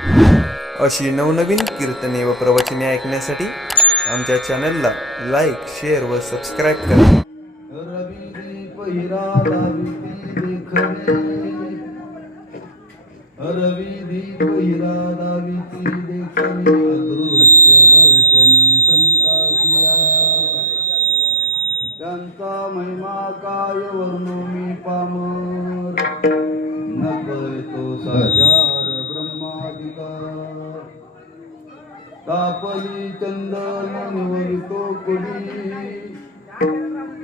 अशी नवनवीन कीर्तने व प्रवचने ऐकण्यासाठी आमच्या चॅनलला लाईक, शेअर व सबस्क्राईब करा. रवी दीप हिरा दाविती देखणे, रवी दीप हिरा दाविती देखणे, अदृश्य दर्शने संता किया. त्यांचा महिमा काय वर्णू मी पामर, न कळतो साचार ब्रह्मादिका. तापली चंदन निवरितो कुडी,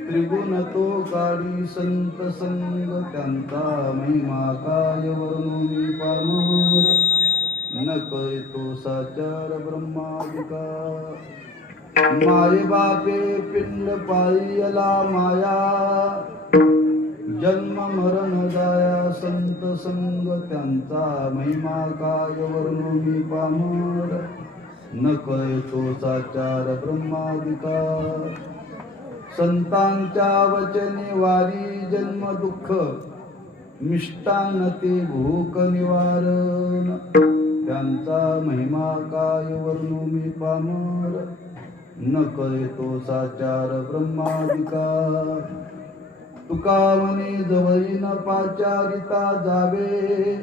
त्रिगुण तो काळी संत संग. त्यांचा महिमा काय वर्णू मी पामर, न कळतो साचार ब्रह्मादिका. माये बापे पिंड पाळीयला माया, जन्म मरण जाया संत संग. त्यांचा महिमा काय वर्णू मी पामर, न कळतो साचार ब्रह्मादिका. संतांच्या वचने वारी जन्म दुःख, मिष्टान्न ते भूक निवारण. त्यांचा महिमा काय वर्णू मी पामर, न कळतो साचार ब्रह्मादिका. तुका म्हणे जवळीन पाचारिता जावे,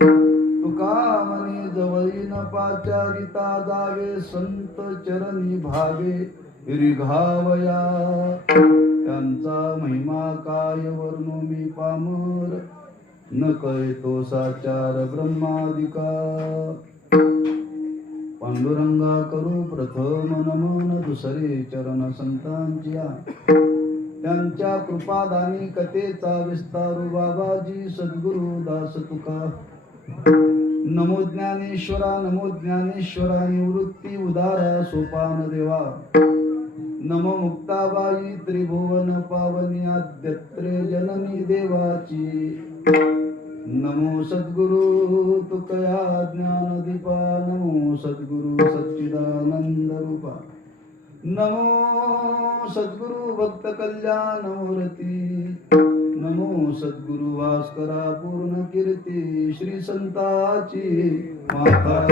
तुका म्हणे जवळीन पाचारिता जावे. संत चरणी भावे रिघावया. त्यांचा महिमा काय वर्णू मी पामर, न कळतो साचार ब्रह्मादिका. पांडुरंगा करू प्रथम नमन, दुसरे चरण संतांच्या. त्यांच्या कृपादानी कथेचा विस्तारू बाबाजी सद्गुरु दास तुका. नमो ज्ञानेश्वरा, नमो ज्ञानेश्वरा, निवृत्ती उदारा सोपान देवा. नमो मुक्ताबाई त्रिभुवन पावनी, आद्यत्रे जननी देवाची. नमो सद्गुरु तुकया ज्ञानदीपा, नमो सद्गुरु सच्चिदानंद रूपा. नमो सद्गुरु भक्त कल्याण मूर्ती, नमो सद्गुरु भास्करा पूर्ण कीर्ती. श्री संताची माता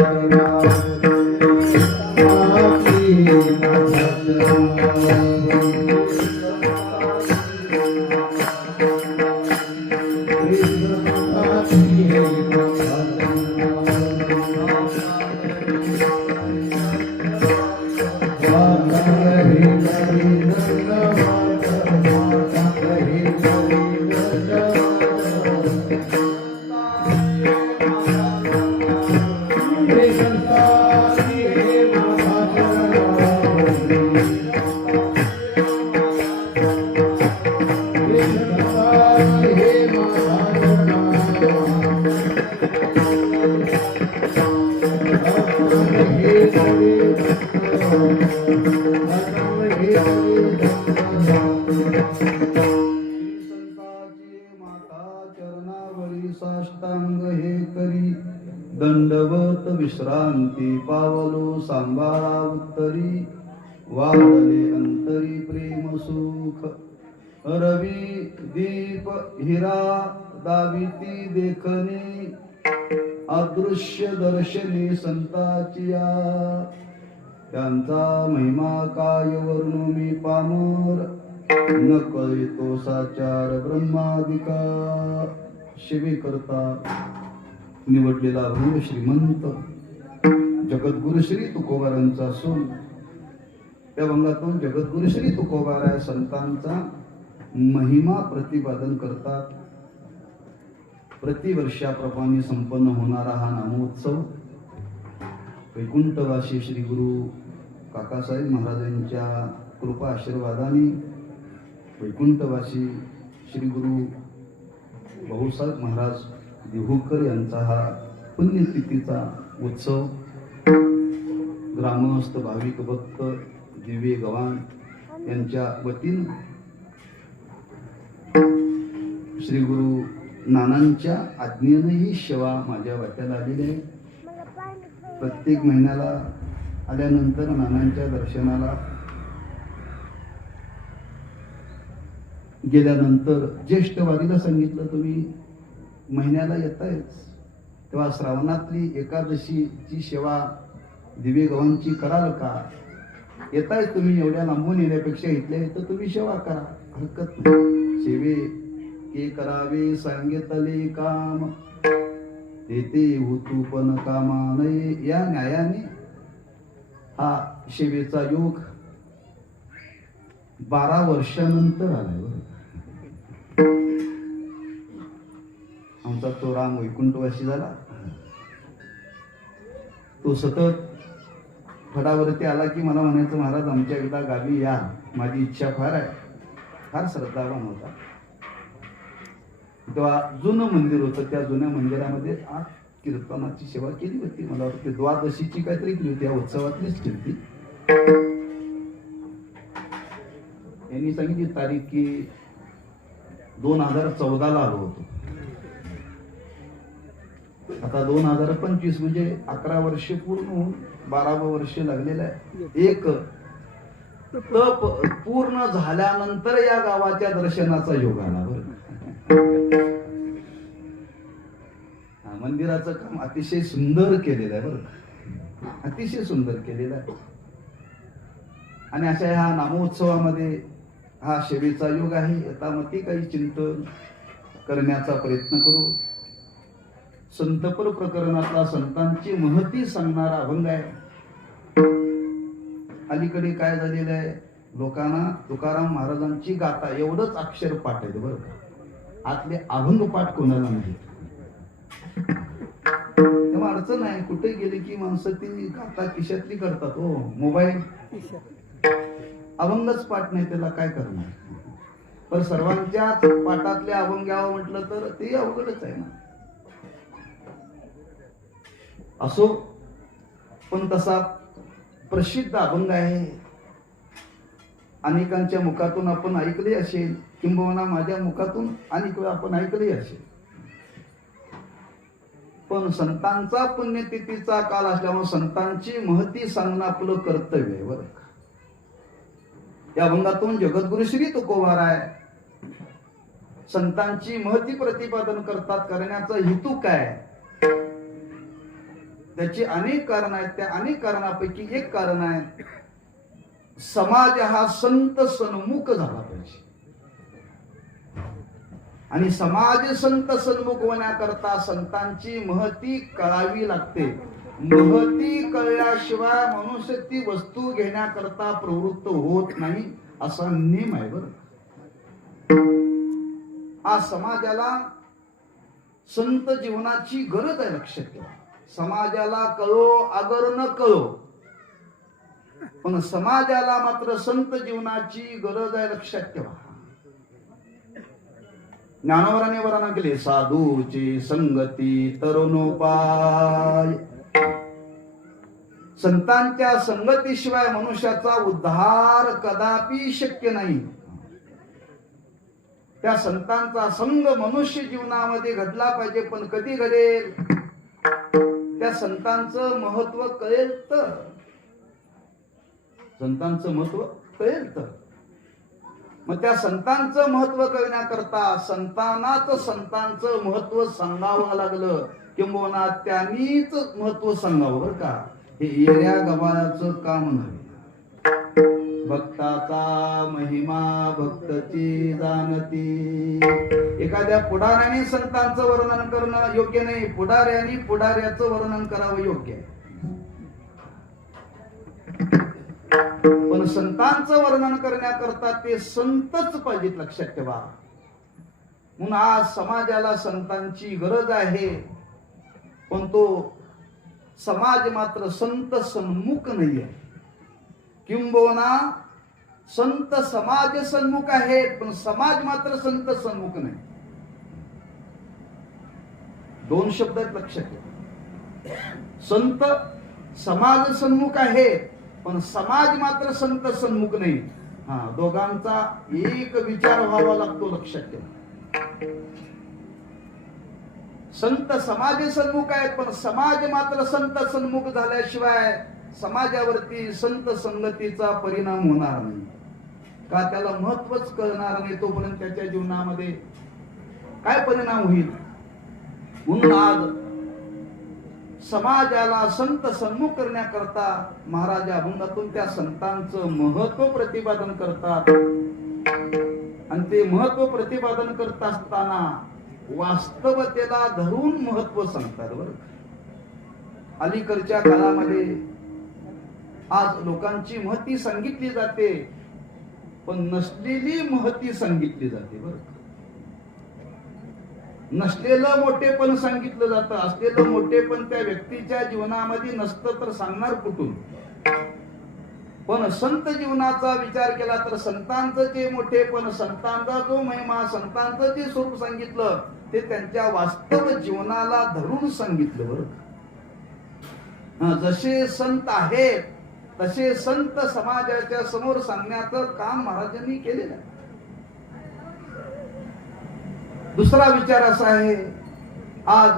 साष्टांग हे करी. दंडवत विश्रांती पावलो सांबारा उत्तरी. वाढले अंतरी प्रेम सुख, रवी दीप हिरा दाविती देखणे. अदृश्य दर्शने संताचिया. त्यांचा महिमा काय वर्णू मी पामर, न कळतो साचार ब्रह्मादिका. शिवे करता निवडलेला भव्य श्रीमंत जगद्गुरु श्री तुकोबारांचा असून, त्या भंगातून जगद्गुरु श्री तुकोबारा संतांचा महिमा प्रतिपादन करतात. प्रतिवर्षाप्रमाणे संपन्न होणारा हा नामोत्सव वैकुंठवासी श्री गुरु काकासाहेब महाराजांच्या कृपा आशीर्वादाने वैकुंठवासी श्री गुरु भाऊसाहेब महाराज देहूकर यांचा हा पुण्यतिथीचा उत्सव ग्रामस्थ भाविक भक्त दिव्य गवाण यांच्या वतीन श्री गुरु नानांच्या आज्ञेने ही सेवा माझ्या वाट्याला आलेली आहे. प्रत्येक महिन्याला आल्यानंतर नानांच्या दर्शनाला गेल्यानंतर ज्येष्ठ वारीला सांगितलं तुम्ही महिन्याला येतायच, तेव्हा श्रावणातली एकादशीची सेवा दिवे गव्हांची कराल का? येताय तुम्ही एवढ्या लांबून येण्यापेक्षा इथल्या इथं तुम्ही सेवा करा, हरकत नाही. सेवे के करावे सांगितले काम, तेथे होतू पण कामा नये. या न्यायाने हा सेवेचा योग 12 वर्षानंतर आलाय बरं. आमचा तो राम वैकुंठवासी झाला. तो सतत फडावरती आला की मला म्हणायचं, महाराज आमच्या एकदा गावी या, माझी इच्छा फार आहे. फार श्रद्धावान होता. तेव्हा जुनं मंदिर होतं, त्या जुन्या मंदिरामध्ये आज कीर्तनाची सेवा केली होती. मला वाटते द्वादशीची काहीतरी केली होती, या उत्सवातलीच केली होती. यांनी सांगितली तारीख की 2014 आलो होतो. आता 2025 म्हणजे 11 वर्ष पूर्ण होऊन 12वं वर्ष लागलेलं आहे. एक तप पूर्ण झाल्यानंतर या गावाच्या दर्शनाचा योग आला बरं. मंदिराचं काम अतिशय सुंदर केलेलं आहे बरं, अतिशय सुंदर केलेलं आहे. आणि अशा ह्या नामोत्सवामध्ये हा सेवेचा योग आहे. यथामती काही चिंतन करण्याचा प्रयत्न करू. संतपर प्रकरणातला संतांची महती सांगणारा अभंग आहे. अलीकडे काय झालेलं आहे, लोकांना तुकाराम महाराजांची गाथा एवढंच अक्षर पाठ आहे बरं का, आतले अभंग पाठ कोणाला नाही. तेव्हा अडचण आहे, कुठे गेली की माणसं ती गाथा खिशातली करतात. हो, मोबाईल अभंगच पाठ नाही, त्याला काय करणार. पण सर्वांच्याच पाठातले अभंग घ्यावं म्हटलं तर ते अवघडच आहे ना. असो, पण तसा प्रसिद्ध अभंग आहे. अनेकांच्या मुखातून आपण ऐकले असेल, किंबहुना माझ्या मुखातून अनेक वेळा आपण ऐकले असेल. पण संतांचा पुण्यतिथीचा काल असल्यामुळे संतांची महती सांगणं आपलं कर्तव्य आहे बरं. या अभंगातून जगद्गुरु श्री तुकोबाराय संतांची महती प्रतिपादन करण्याचा हेतू काय, त्याची अनेक कारण आहेत. त्या अनेक कारणापैकी एक कारण आहे, समाज हा संत सन्मुख झाला पाहिजे. आणि समाज संत सन्मुख होण्याकरता संतांची महती कळावी लागते. महती कळल्याशिवाय मनुष्य ती वस्तू घेण्याकरता प्रवृत्त होत नाही, असा नियम आहे बरं. आज समाजाला संत जीवनाची गरज आहे, लक्षात ठेवा. समाजाला कळो अगर न कळो, पण समाजाला मात्र संत जीवनाची गरज आहे, लक्षात ठेवा. ज्ञानोबराने वर्णन केले, साधूची संगती तरुणोपाय. संतांच्या संगतीशिवाय मनुष्याचा उद्धार कदापि शक्य नाही. त्या संतांचा संग मनुष्य जीवनामध्ये घडला पाहिजे. पण कधी घडेल, त्या संतांचं महत्व कळेल तर. संतांचं महत्व कळेल तर. मग त्या संतांचं महत्व कळण्याकरता संतांनाच संतांचं महत्व सांगावं लागलं, किंबहुना त्यांनीच महत्व सांगावं बरं का. हे येड्या गबाळाचं काम नाही. भक्ताचा महिमा भक्तची जाणती. एखाद्या पुढाऱ्याने संतांचं वर्णन करणं योग्य नाही, पुढाऱ्याने पुढाऱ्याचं वर्णन करावं योग्य आहे. पण संतांचं वर्णन करण्याकरता ते संतच पाहिजेत, लक्षात ठेवा. म्हणून आज समाजाला संतांची गरज आहे, पण तो समाज मात्र संत सन्मुख नाही आहे. किंबहुना संत समाज सन्मुख आहेत, पण समाज मात्र संत सन्मुख नाही. दोन शब्द आहेत, लक्षात ठेवा. संत समाज सन्मुख आहेत, पण समाज मात्र संत सन्मुख नाही. दोघांचा एक विचार व्हावा लागतो, लक्षात ठेवा. संत समाज सन्मुख आहेत, पण समाज मात्र संत सन्मुख झाल्याशिवाय समाजावरती संत संगतीचा परिणाम होणार नाही. का, त्याला महत्वच कळणार नाही. तोपर्यंत त्याच्या जीवनामध्ये काय परिणाम होईल. म्हणून आज समाजाला संत सन्मुख करण्याकरता महाराज अभंगातून त्या संतांचं महत्व प्रतिपादन करतात. आणि ते महत्व प्रतिपादन करत असताना वास्तवतेला धरून महत्व सांगतात. बरं, अलीकडच्या काळामध्ये आज लोकांची महती सांगितली जाते, पण नसलेली महती सांगितली जाते. बरं, नसलेलं मोठेपण सांगितलं जातं, असलेलं मोठेपण त्या व्यक्तीच्या जीवनामध्ये नसतं तर सांगणार कुठून. पण संत जीवनाचा विचार केला तर संतांचं जे मोठेपण, संतांचा जो महिमा, संतांचं जे स्वरूप सांगितलं ते त्यांच्या वास्तव जीवनाला धरून सांगितलं. बरं, जसे संत आहेत तसे संत समाजाच्या समोर सांगण्याचं काम महाराजांनी केलेलं आहे. दुसरा विचार असा आहे, आज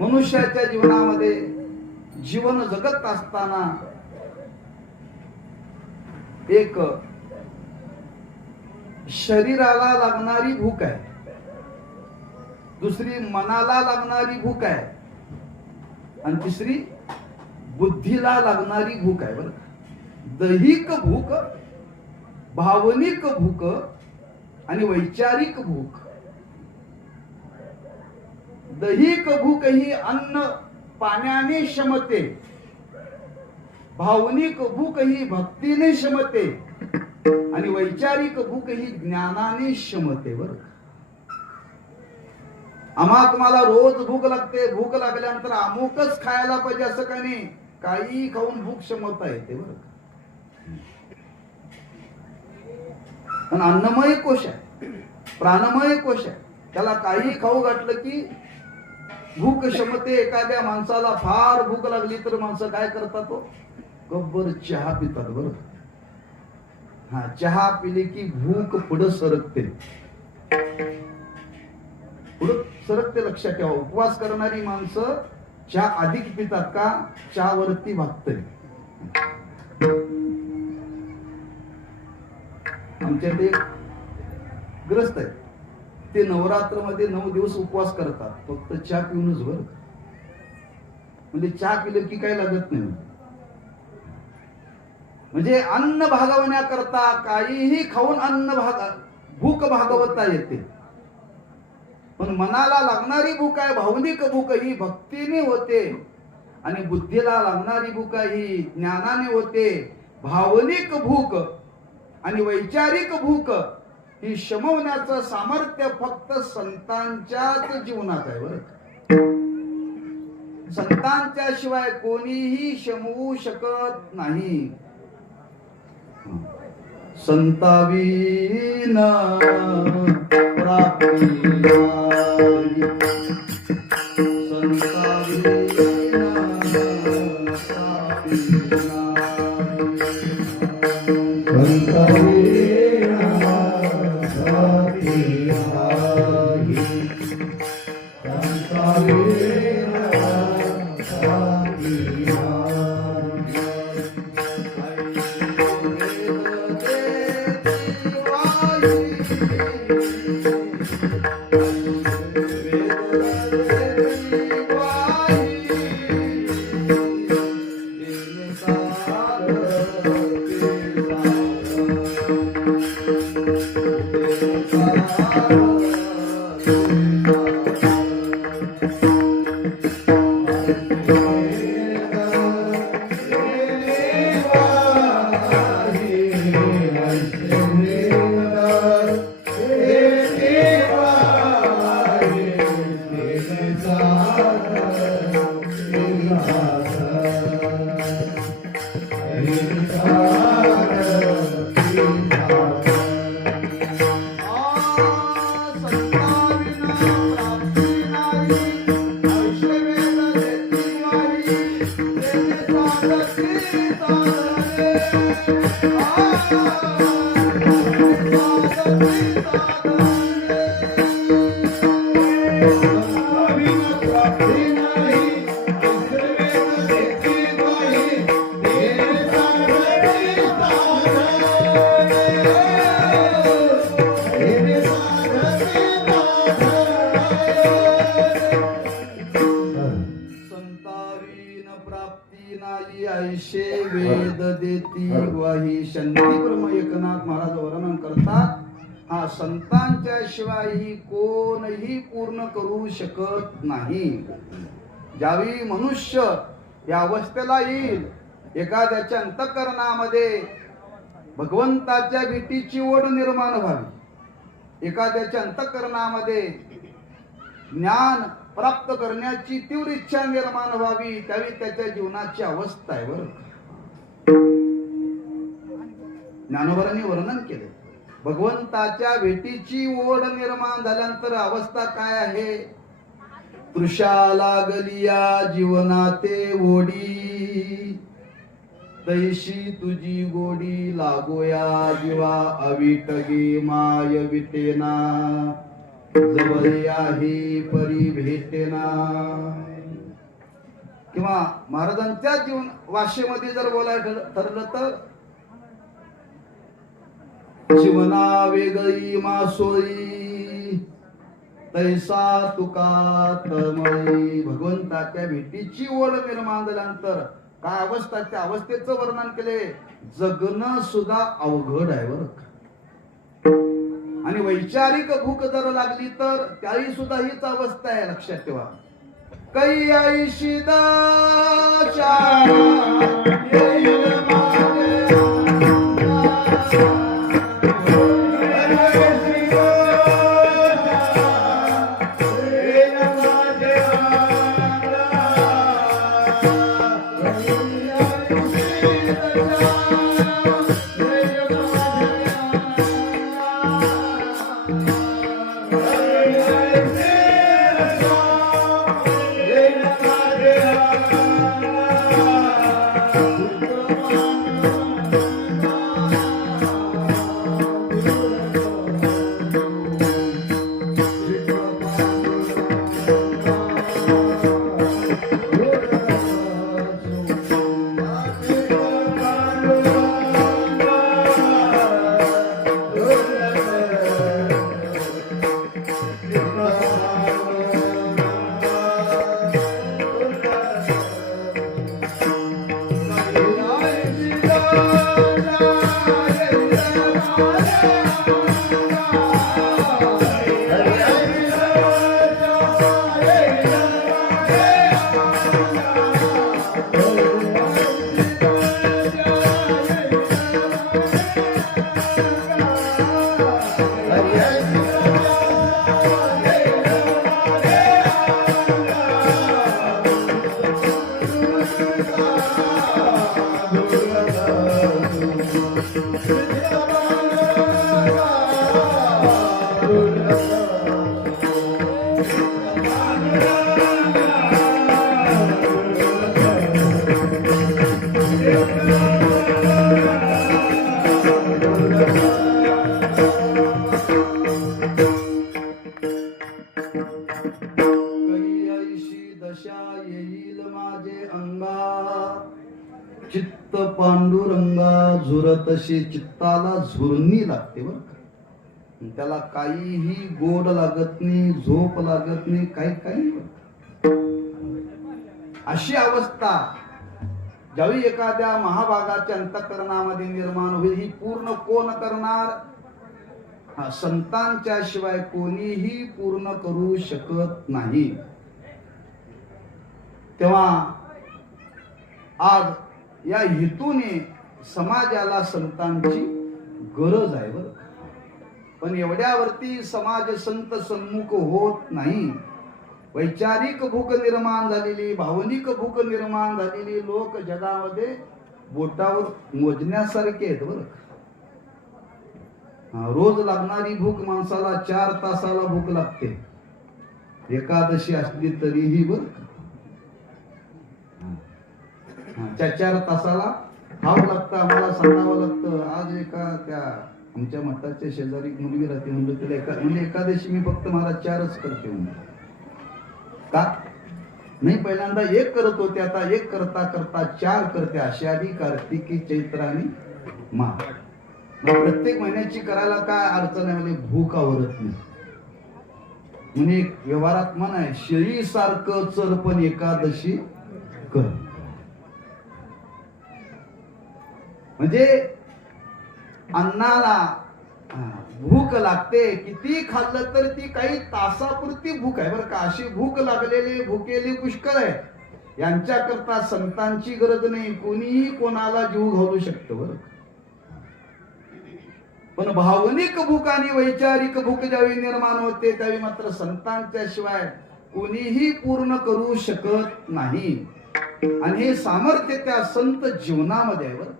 मनुष्याच्या जीवनामध्ये जीवन जगत असताना एक शरीराला लागणारी भूक आहे, दुसरी मनाला लागणारी भूक आहे, आणि तिसरी बुद्धीला लागणारी भूक आहे. बरं, दैहिक भूक, भावनिक भूक आणि वैचारिक भूक. दैहिक भूक ही अन्न पाण्याने शमते, भावनिक भूक ही भक्तीने शमते आणि वैचारिक भूक ही ज्ञानाने शमते. बरं, तुम्हाला रोज भूक लागते, भूक लागल्यानंतर अमुकच खायला पाहिजे असं काही नाही, काही खाऊन भूक शमवता येते. बरं, पण अन्नमय कोश आहे, प्राणमय कोश आहे, त्याला काही खाऊ घातलं की भूक शमते. एखाद्या माणसाला फार भूक लागली तर माणसं काय करतात, तो गब्बर चहा पितात. बरं, हा, चहा पिली की भूक पुढं सरकते, पुढं सरकते. लक्षात ठेवा, उपवास करणारी माणसं चहा अधिक पितात का, चहावरती भागतंय. आमच्याकडे ग्रस्त आहे, ते नवरात्र मध्ये 9 दिवस उपवास करतात, फक्त चहा पिऊनच. बरं, म्हणजे चहा पिलं की काय लागत नाही, म्हणजे अन्न भागवण्याकरता काहीही खाऊन भूक भागवता येते. पण मनाला लागणारी भूक आहे, भावनिक भूक ही भक्तीने होते, आणि बुद्धीला लागणारी भूक ही ज्ञानाने होते. भावनिक भूक आणि वैचारिक भूक ही शमवण्याचं सामर्थ्य फक्त संतांच्याच जीवनात आहे. बरं, संतांच्या शिवाय कोणीही शमवू शकत नाही. संताविना प्राप्ती नाही, संताविना प्राप्ती नाही, प्राप्ती नाही ऐशे वेद देती ग्वाही. शांती ब्रह्म एकनाथ महाराज वर्णन करतात, हा संतांच्या शिवाय कोणही पूर्ण करू शकत नाही. ज्यावेळी मनुष्य या अवस्थेला येईल, एखाद्याच्या अंतःकरणामध्ये भगवंताच्या भेटीची ओढ निर्माण व्हावी, एखाद्याच्या अंतःकरणामध्ये ज्ञान प्राप्त करण्याची तीव्र इच्छा निर्माण व्हावी, त्यावेळी त्याच्या जीवनाची अवस्था आहे. बरं, ज्ञानोबांनी वर्णन केले, भगवंताच्या भेटीची ओढ निर्माण झाल्यानंतर अवस्था काय आहे. तृषा लागली या जीवनाते ओढी, तैशी तुझी गोडी लागोया जीवा. अविट गे माय विटेना, जवळ आहे परी भेटेना. किंवा महाराजांच्या जीवन भाषेमध्ये जर बोलायला ठरलं तर, जीवना वेगळी मासोळी, तैसा तुका तळमळी. भगवंताच्या भेटीची ओढ निर्माण झाल्यानंतर काय अवस्था, त्या अवस्थेचं वर्णन केले. जगणं सुद्धा अवघड आहे बरं. आणि वैचारिक भूक जर लागली तर त्याही सुद्धा हीच अवस्था आहे, लक्षात ठेवा. कै ऐशी दशा येईल माझे चित्त पांडुरंगा झुरतशी. चित्ताला झुरणी लागते बरं का, त्याला काहीही गोड लागत नाही, झोप लागत नाही, काही अशी अवस्था ज्यावेळी एखाद्या महाभागाच्या अंतःकरणामध्ये निर्माण होईल, ही पूर्ण कोण करणार. हा संतांच्या शिवाय कोणीही पूर्ण करू शकत नाही. तेव्हा आज या हेतूने समाजाला संतांची गरज आहे बरं. पण एवढ्यावरती समाज संत सन्मुख होत नाही. वैचारिक भूक निर्माण झालेली, भावनिक भूक निर्माण झालेली लोक जगामध्ये बोटावर मोजण्यासारखे आहेत बरं. रोज लागणारी भूक माणसाला 4 तासाला भूक लागते, एकादशी असली तरीही बरं. 4 तासाला खावं लागतं, आम्हाला सांगावं लागतं. आज एका त्या आमच्या मठाच्या शेजारी मुलगी राहते, म्हणजे तिला म्हणजे एकादशी मी फक्त मला 4च करते म्हणून. का नाही, पहिल्यांदा 1 करत होते, आता 1 करता करता 4 करते. आषाढी, कार्तिकी, चैत्र आणि माघ. प्रत्येक महिन्याची करायला काय अडचण आहे, म्हणजे भूक आवरत नाही. म्हणजे व्यवहारात म्हण आहे, शेळी सारखं चर पण एकादशी कर. म्हणजे अन्नाला भूक लागते, किती खाल्लं तर ती काही तासापुरती भूक आहे बरं का. अशी भूक लागलेली भुकेली पुष्कळ आहे. यांच्याकरता संतांची गरज नाही. कोणीही कोणाला जीव घालू शकतं बरं. पण भावनिक भूक आणि वैचारिक भूक ज्यावेळी निर्माण होते त्यावेळी मात्र संतांच्या शिवाय कोणीही पूर्ण करू शकत नाही. आणि हे सामर्थ्य त्या संत जीवनामध्ये आहे बरं.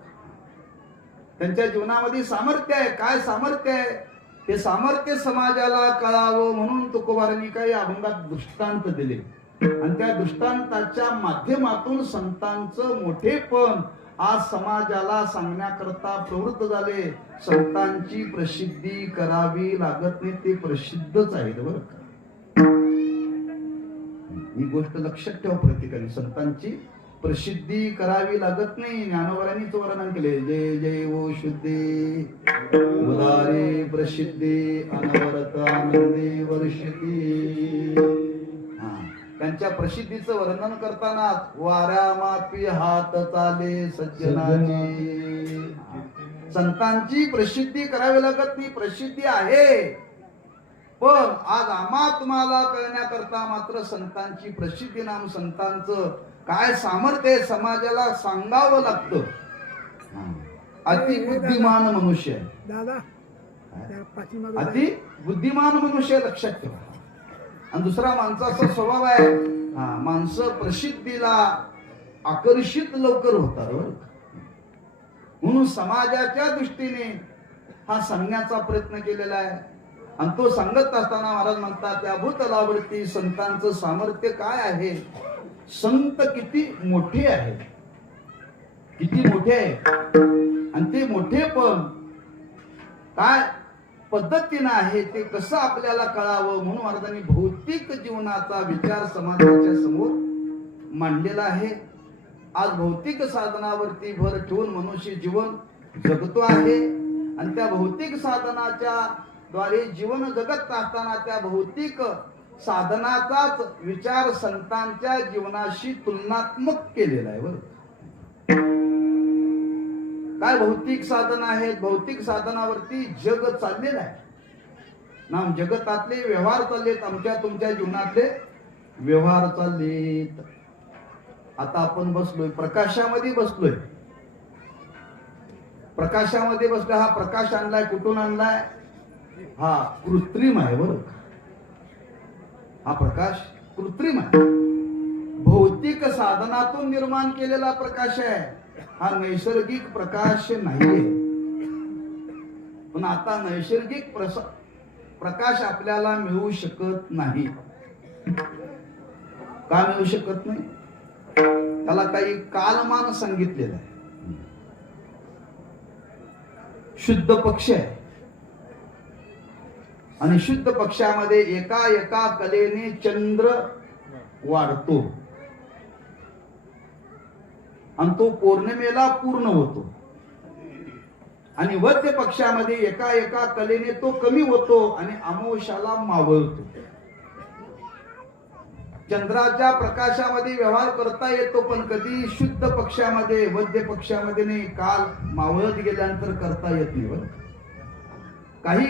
त्यांच्या जीवनामध्ये सामर्थ्य आहे. काय सामर्थ्य आहे? हे सामर्थ्य समाजाला कळावं म्हणून तुकोबारांनी काही अभंगात दृष्टांत दिले आणि त्या दृष्टांताच्या माध्यमातून संतांचं मोठेपण आज समाजाला सांगण्याकरता प्रवृत्त झाले. संतांची प्रसिद्धी करावी लागत नाही, ते प्रसिद्धच आहेत बरं का. ही गोष्ट लक्षात ठेवा प्रत्येकाने. संतांची प्रसिद्धी करावी लागत नाही. ज्ञानोबांनीच वर्णन केले. जय जय ओ शुद्धे उदारे प्रसिद्धी अनवरत आनंदे वर्षती. त्यांच्या प्रसिद्धीचं वर्णन करताना वाऱ्या मापी हात चाले सज्जनाची. संतांची प्रसिद्धी करावी लागत नाही, प्रसिद्धी आहे. पण आज आम्हा तुम्हाला कळण्याकरता मात्र संतांची प्रसिद्धी नाम संतांचं काय सामर्थ्य आहे समाजाला सांगावं लागतं. अति बुद्धिमान मनुष्य अति बुद्धिमान मनुष्य लक्षात ठेवा. आणि दुसरा माणसाचा स्वभाव आहे माणसं प्रसिद्धीला आकर्षित लवकर होतात. म्हणून समाजाच्या दृष्टीने हा सांगण्याचा प्रयत्न केलेला आहे. आणि तो सांगत असताना महाराज म्हणतात त्या भूतलावरती संतांचं सामर्थ्य काय आहे. संत किती मोठे आहे, किती मोठे आहे. आणि ते मोठेपण काय पद्धतीनं आहे ते कसं आपल्याला कळावं म्हणून महाराजांनी भौतिक जीवनाचा विचार समाजाच्या समोर मांडलेला आहे. आज भौतिक साधनावरती भर ठेवून मनुष्य जीवन जगतो आहे. आणि त्या भौतिक साधनाच्या द्वारे जीवन जगत असताना त्या भौतिक साधनाचाच विचार संतांच्या जीवनाशी तुलनात्मक केलेला आहे बरं. काय भौतिक साधन आहेत. भौतिक साधनावरती जग चाललेलं आहे ना. जगतातले व्यवहार चाललेत, आमच्या तुमच्या जीवनातले व्यवहार चाललेत. आता आपण बसलोय प्रकाशामध्ये बसलोय. प्रकाशामध्ये बसलोय. हा प्रकाश आणलाय कुठून आणलाय? हा कृत्रिम आहे बरोबर. हा प्रकाश कृत्रिम आहे. भौतिक साधनातून निर्माण केलेला प्रकाश आहे. हा नैसर्गिक प्रकाश नाहीये. पण आता नैसर्गिक प्रकाश आपल्याला मिळू शकत नाही. का मिळू शकत नाही? त्याला काही कालमान सांगितलेला आहे. शुद्ध पक्ष आहे आणि शुद्ध पक्षामध्ये एका एका कलेने चंद्र वाढतो आणि तो पौर्णिमेला पूर्ण होतो. आणि वद्य पक्षामध्ये एका एका कलेने तो कमी होतो आणि अमावस्याला मावळतो. चंद्राच्या प्रकाशामध्ये व्यवहार करता येतो पण कधी शुद्ध पक्षामध्ये वद्य पक्षामध्ये नाही. काल मावळत गेल्यानंतर करता येत नाही बरं. काही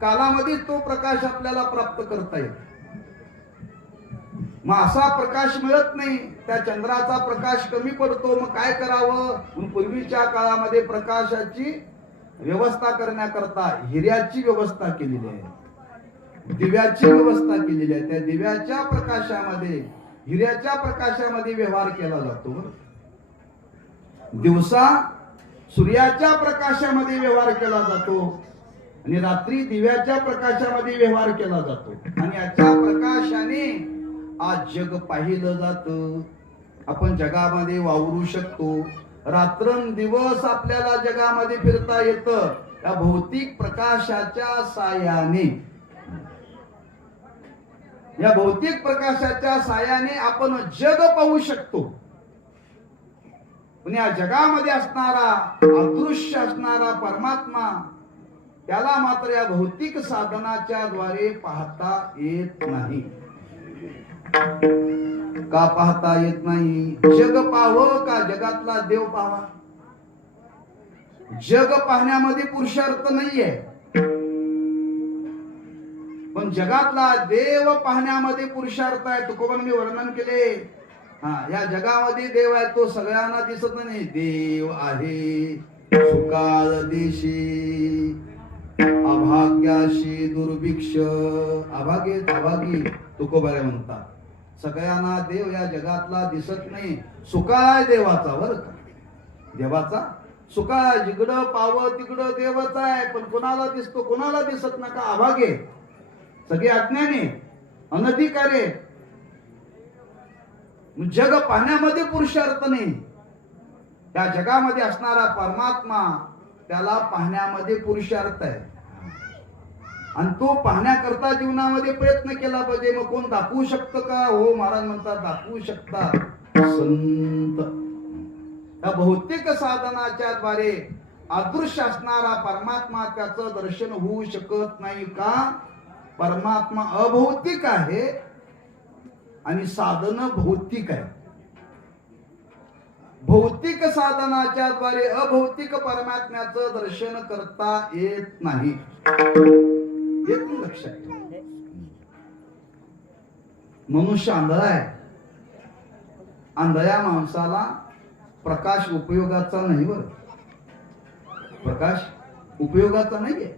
कालामध्ये तो प्रकाश आपल्याला प्राप्त करता येतो. मग असा प्रकाश मिळत नाही. त्या चंद्राचा प्रकाश कमी पडतो. मग काय करावं? पूर्वीच्या काळामध्ये प्रकाशाची व्यवस्था करण्याकरता हिऱ्याची व्यवस्था केलेली आहे, दिव्याची व्यवस्था केलेली आहे. त्या दिव्याच्या प्रकाशामध्ये हिऱ्याच्या प्रकाशामध्ये व्यवहार केला जातो. दिवसा सूर्याच्या प्रकाशामध्ये व्यवहार केला जातो आणि रात्री दिव्याच्या प्रकाशामध्ये व्यवहार केला जातो. आणि याच्या प्रकाशाने आज जग पाहिलं जातं. आपण जगामध्ये वावरू शकतो. रात्रंदिवस आपल्याला जगामध्ये फिरता येतं या भौतिक प्रकाशाच्या साहाय्याने. या भौतिक प्रकाशाच्या साहाय्याने आपण जग पाहू शकतो. पण या जगामध्ये असणारा अदृश्य असणारा परमात्मा त्याला मात्र या भौतिक साधनाच्या द्वारे पाहता येत नाही. का पाहता येत नाही? जग पाहावं का जगातला देव पाहावा? जग पाहण्यामध्ये पुरुषार्थ नाहीये, पण जगातला देव पाहण्यामध्ये पुरुषार्थ आहे. तुकोबांनी वर्णन केले, या जगामध्ये देव आहे, तो सगळ्यांना दिसत नाही. देव आहे सुकाळ देशी, अभाग्याशी दुर्भिक्ष. अभागी तुकोबारे म्हणतात. सगळ्यांना देव या जगातला दिसत नाही. सुकाळ आहे देवाचा, बर का, देवाचा सुकाळ. जिकडं पाव तिकडं देवच आहे, पण कोणाला दिसतो कोणाला दिसत नका. अभागे, सगळे अज्ञानी, अनधिकारी. जग पाहण्यामध्ये पुरुषार्थ नाही. त्या जगामध्ये असणारा परमात्मा, त्याला पाहण्यामध्ये पुरुषार्थ आहे. आणि तो पाहण्याकरता जीवनामध्ये प्रयत्न केला पाहिजे. मग कोण दाखवू शकतं का? हो, महाराज म्हणतात दाखवू शकतात संत. त्या भौतिक साधनाच्या द्वारे अदृश्य असणारा परमात्मा, त्याचं दर्शन होऊ शकत नाही. का? परमात्मा अभौतिक आहे आणि साधन भौतिक आहे. भौतिक साधनाच्या द्वारे अभौतिक परमात्म्याचं दर्शन करता येत नाही. येत नाही, लक्षात ठेवा. मनुष्य आंधळा आहे. आंधळ्या माणसाला प्रकाश उपयोगाचा नाही. बर, प्रकाश उपयोगाचा नाहीये.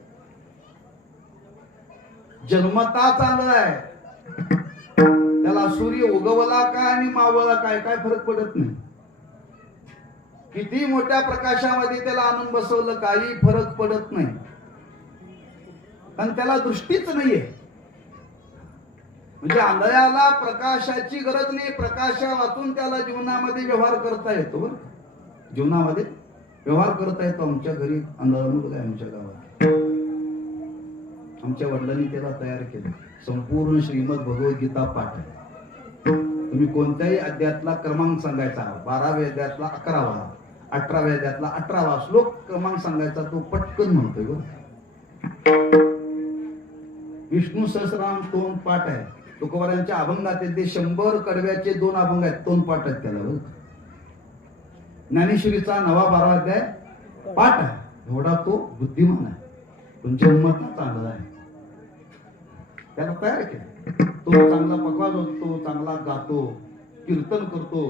जन्मताच आंधळा आहे. त्याला सूर्य उगवला काय आणि मावळला काय, काय फरक पडत नाही. किती मोठ्या प्रकाशामध्ये त्याला आणून बसवलं, काही फरक पडत नाही. कारण त्याला दृष्टीच नाहीये. म्हणजे आंधळ्याला प्रकाशाची गरज नाही. प्रकाशा वाचून त्याला जीवनामध्ये व्यवहार करता येतो. बरं, जीवनामध्ये व्यवहार करता येतो. आमच्या घरी आंधळा मुलगा आहे, आमच्या गावात. आमच्या वडिलांनी त्याला तयार केलं. संपूर्ण श्रीमद भगवद्गीता पाठ आहे. तुम्ही कोणत्याही अध्यायातला क्रमांक सांगायचा, 12व्या अध्यायातला 11वा, 18व्या अध्यायातला 18वा श्लोक क्रमांक सांगायचा, तो पटकन म्हणतोय. विष्णू सहस्रनाम तोंड पाठ आहे. तुकोबारांच्या अभंगात ते 100 कडव्याचे 2 अभंग आहेत, तोंड पाठ आहेत त्याला. ज्ञानेश्वरीचा 9वा-12वा अध्याय पाठ आहे. एवढा तो बुद्धिमान आहे, पण जन्मता चांगला आहे. त्याला तयार केलं. तो चांगला पकवाज होतो, चांगला गातो, कीर्तन करतो.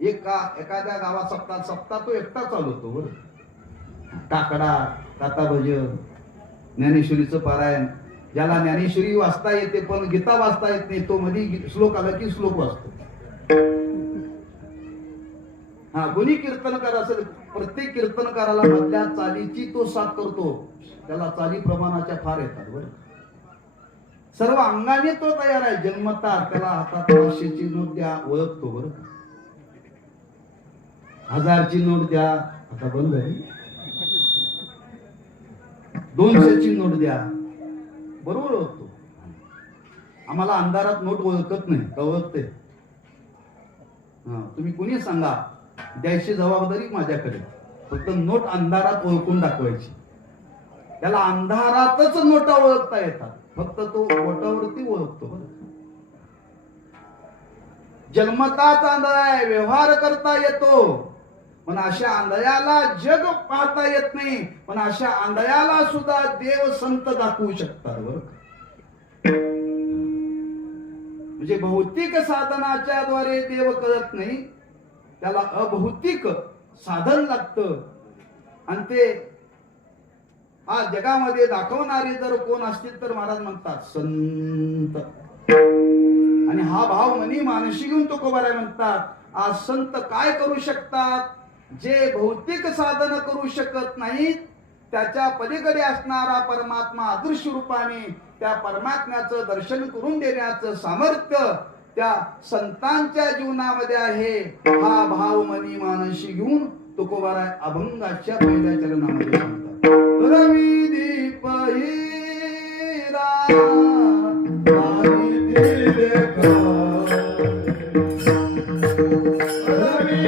एखाद्या गावात सप्ताह तो एकटा चालवतो. बरं, टाकडा, काता भजन, ज्ञानेश्वरीचं पारायण. ज्याला ज्ञानेश्वरी वाचता येते पण गीता वाचता येत नाही, तो मध्ये श्लोक आला की श्लोक वाचतो. गुणी कीर्तनकार असेल, प्रत्येक कीर्तनकाराला मधल्या चालीची तो साथ करतो. त्याला चाली प्रमाणाच्या फार येतात. बरं, सर्व अंगाने तो तयार आहे. जन्मता त्याला हातात 500ची नोट द्या, ओळखतो. बरं, 1000ची नोट द्या, आता बंद आहे. 200ची नोट द्या, बरोबर ओळखतो. आम्हाला अंधारात नोट ओळखत नाही, ओळखते. तुम्ही कोणी सांगा, द्यायची जबाबदारी माझ्याकडे. फक्त नोट अंधारात ओळखून दाखवायची. त्याला अंधारातच नोटा ओळखता येतात, फक्त तो बोटावरती ओळखतो. जन्मताच आंधळा आहे, व्यवहार करता येतो, पण अशा आंधळ्याला जग पाहता येत नाही. पण अशा आंधळ्याला सुद्धा देव संत दाखवू शकतात. बरं, म्हणजे भौतिक साधनाच्या द्वारे देव कळत नाही, त्याला अभौतिक साधन लागतं. आणि ते आज जगामध्ये दाखवणारे जर कोण असतील तर महाराज म्हणतात संत. आणि हा भाव मनी मानशी घेऊन तुकोबाराय म्हणतात, आज संत काय करू शकतात? जे भौतिक साधन करू शकत नाहीत, त्याच्या पलीकडे असणारा परमात्मा अदृश्य रूपाने त्या परमात्म्याचं दर्शन करून देण्याचं सामर्थ्य त्या संतांच्या जीवनामध्ये आहे. हा भाव मनी मानशी घेऊन तुकोबाराय अभंगाच्या पहिल्या चरणामध्ये सांगतात. रवी दीप हिरा Rami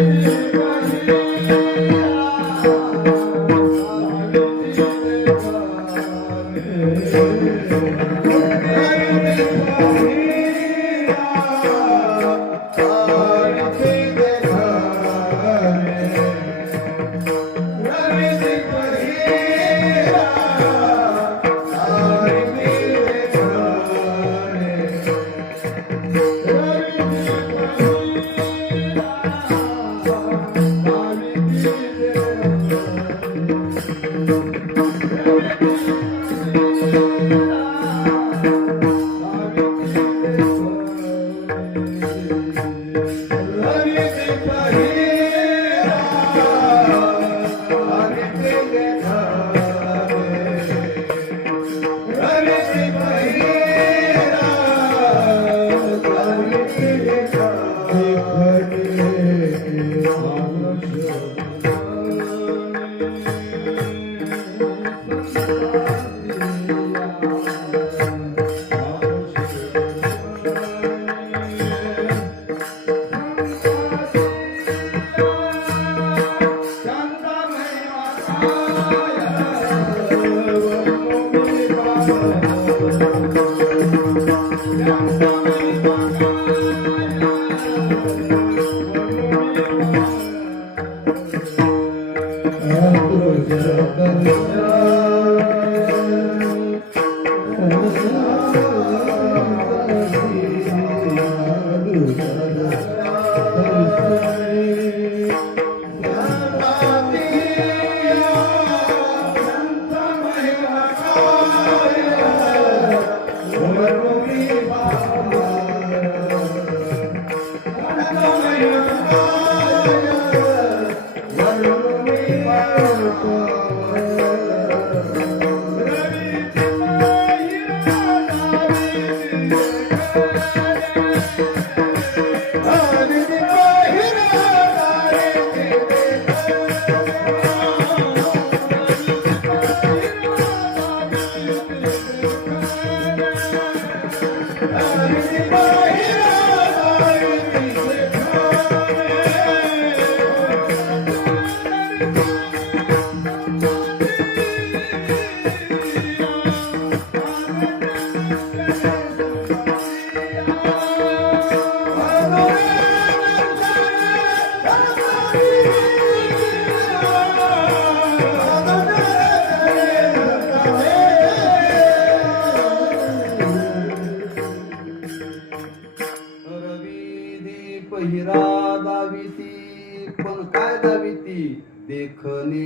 पहिरा दाविती, पण काय दाविती? देखणे.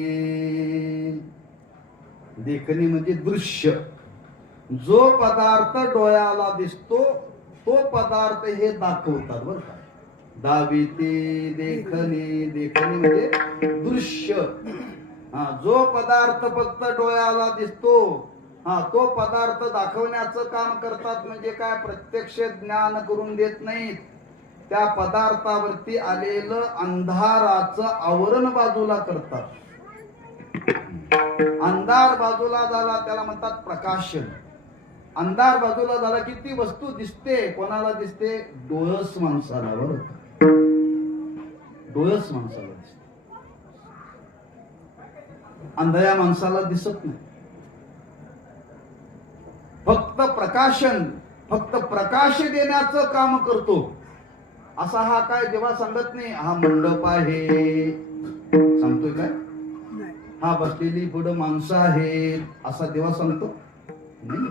देखणे म्हणजे दृश्य. जो पदार्थ डोळ्याला दिसतो तो पदार्थ हे दाखवतात बरं का. दाविती, देखणे. देखणे म्हणजे दृश्य. जो पदार्थ फक्त डोळ्याला दिसतो तो पदार्थ दाखवण्याचं काम करतात. म्हणजे काय? प्रत्यक्ष ज्ञान करून देत नाहीत. त्या पदार्थावरती आलेलं अंधाराचं आवरण बाजूला करतात. अंधार बाजूला झाला त्याला म्हणतात प्रकाशन. अंधार बाजूला झाला की ती वस्तू दिसते. कोणाला दिसते? डोळस माणसाला. बरोबर, डोळस माणसाला दिसते. अंधया माणसाला दिसत नाही. फक्त प्रकाशन, फक्त प्रकाश देण्याचं काम करतो. असा हा काय देवा सांगत नाही. हा मंडप आहे सांगतोय काय? हा बसलेली पुढं माणसं आहेत असा देवा सांगतो नाही.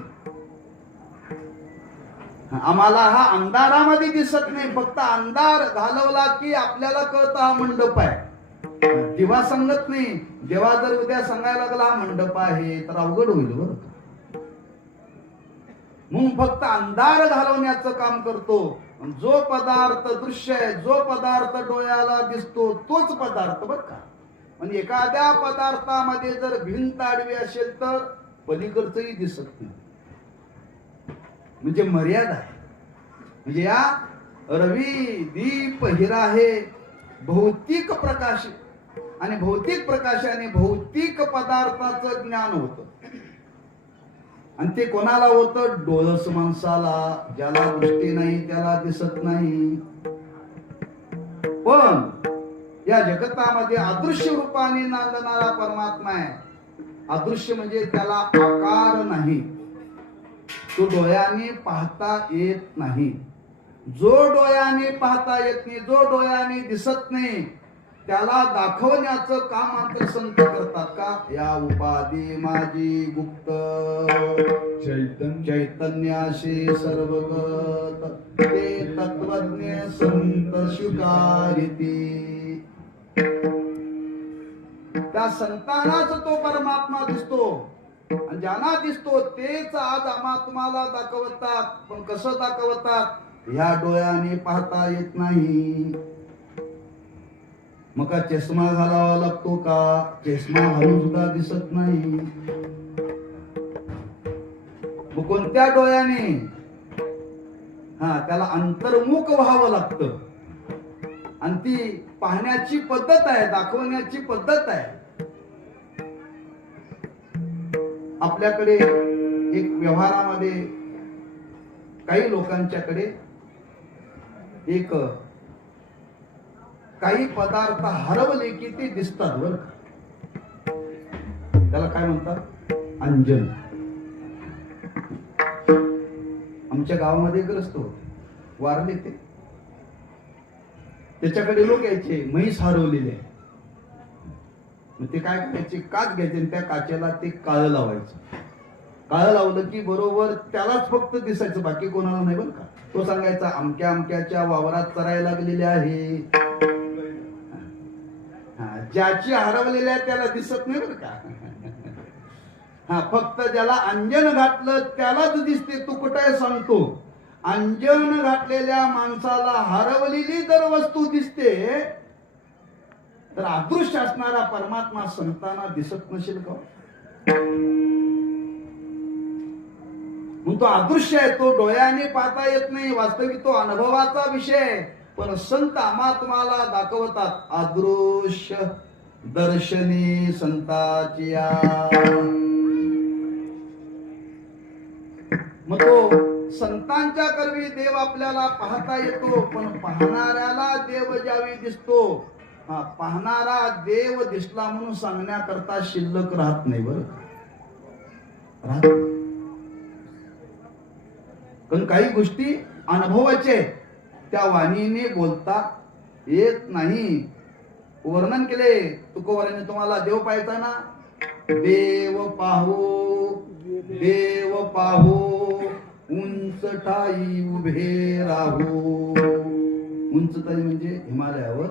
आम्हाला हा अंधारामध्ये दिसत नाही. फक्त अंधार घालवला की आपल्याला कळतं हा मंडप आहे. देवा सांगत नाही. देवा जर उद्या सांगायला लागला हा मंडप आहे तर अवघड होईल बरं का. म्हणून फक्त अंधार घालवण्याचं काम करतो. जो पदार्थ दृश्य आहे, जो पदार्थ डोळ्याला दिसतो तोच पदार्थ बरं का. आणि एखाद्या पदार्थामध्ये जर भिंत आडवी असेल तर पलीकडचंही दिसत नाही. म्हणजे मर्यादा आहे. म्हणजे या रवी दीप हिरा हे भौतिक प्रकाश आणि भौतिक प्रकाशाने भौतिक पदार्थाचं ज्ञान होतं. आणि ते कोणाला होतं? डोळस माणसाला. ज्याला दृष्टी नाही त्याला दिसत नाही. पण या जगतामध्ये अदृश्य रूपाने नांदणारा परमात्मा आहे. अदृश्य म्हणजे त्याला आकार नाही. तो डोळ्याने पाहता येत नाही. जो डोळ्याने पाहता येत नाही, जो डोळ्याने दिसत नाही त्याला दाखवण्याचं काम मात्र संत करतात का? या उपाधी माझी गुप्त चैतन्याशी सर्वगत ते तत्वज्ञ संत स्वीकारिती. त्या संतानाच तो परमात्मा दिसतो आणि ज्यांना दिसतो तेच आज आम्हा तुम्हाला दाखवतात. पण कसं दाखवतात? ह्या डोळ्याने पाहता येत नाही. मग का चष्मा घालावा लागतो का? चष्मा घालून सुद्धा दिसत नाही. मग कोणत्या डोळ्याने? त्याला अंतर्मुख व्हावं लागतं. आणि ती पाहण्याची पद्धत आहे, दाखवण्याची पद्धत आहे. आपल्याकडे एक व्यवहारामध्ये काही लोकांच्याकडे एक काही पदार्थ हरवले की ते दिसतात बरं का. त्याला काय म्हणतात? अंजन. आमच्या गावामध्ये ग्रस्त होते, वारले ते. त्याच्याकडे लोक यायचे, म्हैस हरवलेली आहे. मग ते काय करायचे? काच घ्यायचे आणि त्या काचेला ते काळं लावायचं. काळं लावलं की बरोबर त्यालाच फक्त दिसायचं, बाकी कोणाला नाही बरं का. तो सांगायचा अमक्या अमक्याच्या वावरात चरायला लागलेले आहे. ज्याची हरवलेल्या त्याला दिसत नाही बरं का. फक्त ज्याला अंजन घातलं त्यालाच दिसते. तू कुठे सांगतो? अंजन घातलेल्या माणसाला हरवलेली जर वस्तू दिसते तर अदृश्य असणारा परमात्मा संतांना दिसत नसेल का? तो अदृश्य आहे, तो डोळ्याने पाहता येत नाही. वास्तविक तो अनुभवाचा विषय. पण संत आम्हा तुम्हाला दाखवतात. अदृश्य दर्शनी संताची. मग तो संतांच्या करवी देव आपल्याला पाहता येतो. पण पाहणाऱ्याला देव ज्यावेळी दिसतो, पाहणारा देव दिसला म्हणून सांगण्याकरता शिल्लक राहत नाही बरं. पण काही गोष्टी अनुभवाचे त्या वाणीने बोलता येत नाही. वर्णन केले तुकोबाराने. तुम्हाला देव पाहायचा ना? देव पाहू, देव पाहू, उंच ठाई उभे राहू. उंच ठाई म्हणजे हिमालयावर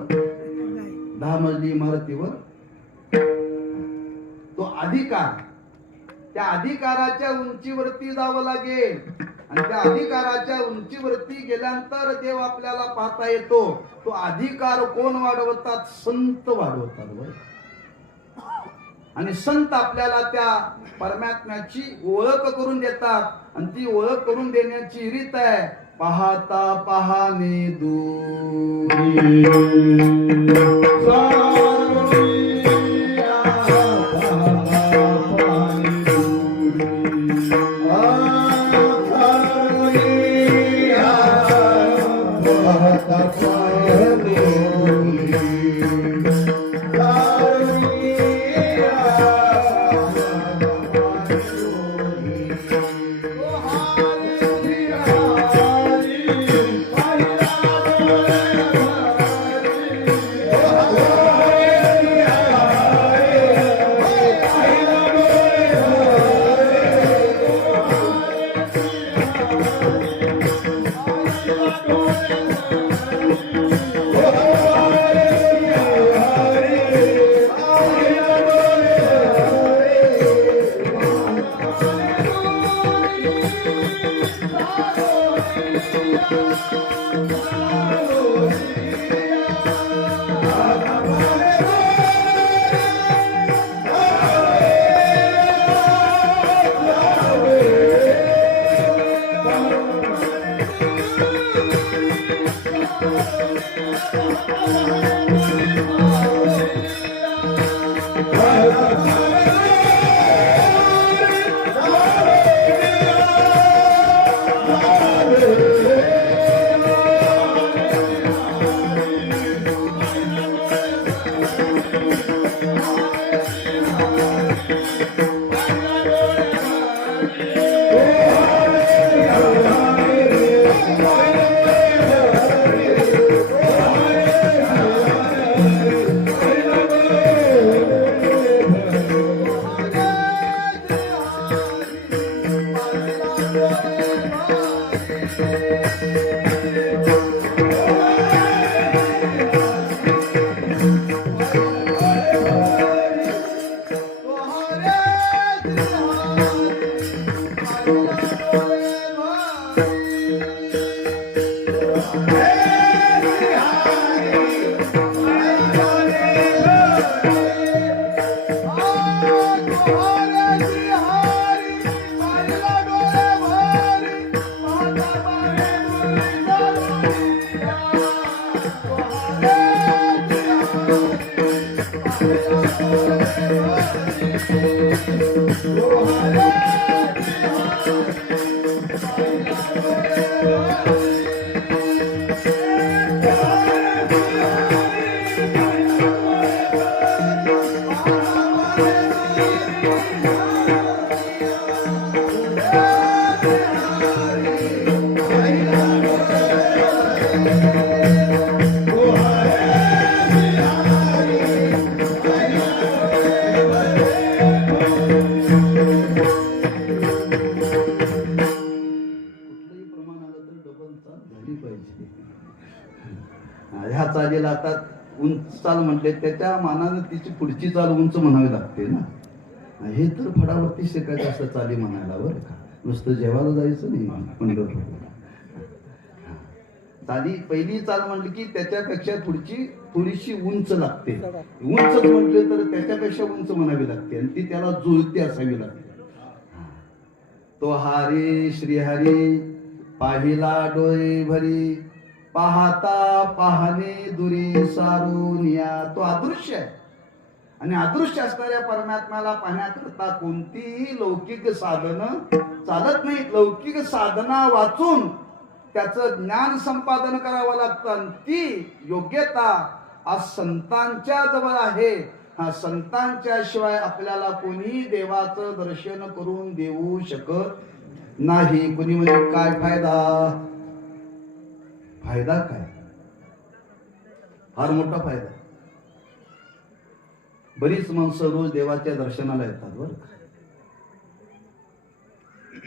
10 मजली इमारतीवर. तो अधिकार, त्या अधिकाराच्या उंचीवरती जावं लागेल. आणि त्या अधिकाराच्या उंचीवरती गेल्यानंतर देव आपल्याला पाहता येतो. तो अधिकार कोण वाढवतात? संत वाढवतात. आणि संत आपल्याला त्या परमात्म्याची ओळख करून देतात. आणि ती ओळख करून देण्याची रीत आहे पाहता पाहणे दूर. कुठलंही प्रमाण आलं तर डबल चाल झाली पाहिजे. ह्या चालीला आता उंच चाल म्हटले त्याच्या मानानं तिची पुढची चाल उंच म्हणावी लागते ना. हे तर फडावरती शिकायचं असं चाली म्हणायला बरं का, नुसतं जेवायला जायचं नाही पंढरपूरला. चाली पहिली चाल म्हटली की त्याच्यापेक्षा पुढची थोडीशी उंच लागते. उंच म्हटले तर त्याच्यापेक्षा उंच म्हणावी लागते आणि ती त्याला जुळती असावी लागते. तो हरी श्रीहरी पाहिला डोळे भरी, पाहता पाहणे दुरी सारून या. तो अदृश्य आहे आणि अदृश्य असणाऱ्या परमात्म्याला पाहण्याकरता कोणतीही लौकिक साधन चालत नाही. लौकिक साधना वाचून त्याचं ज्ञान संपादन करावं लागतं आणि ती योग्यता आज संतांच्या जवळ आहे. हा संतांच्या शिवाय आपल्याला कोणी देवाचं दर्शन करून देऊ शकत नाही. कोणी म्हणजे काय फायदा, फायदा काय, फार मोठा फायदा. बरीच माणसं रोज देवाच्या दर्शनाला येतात बरं का.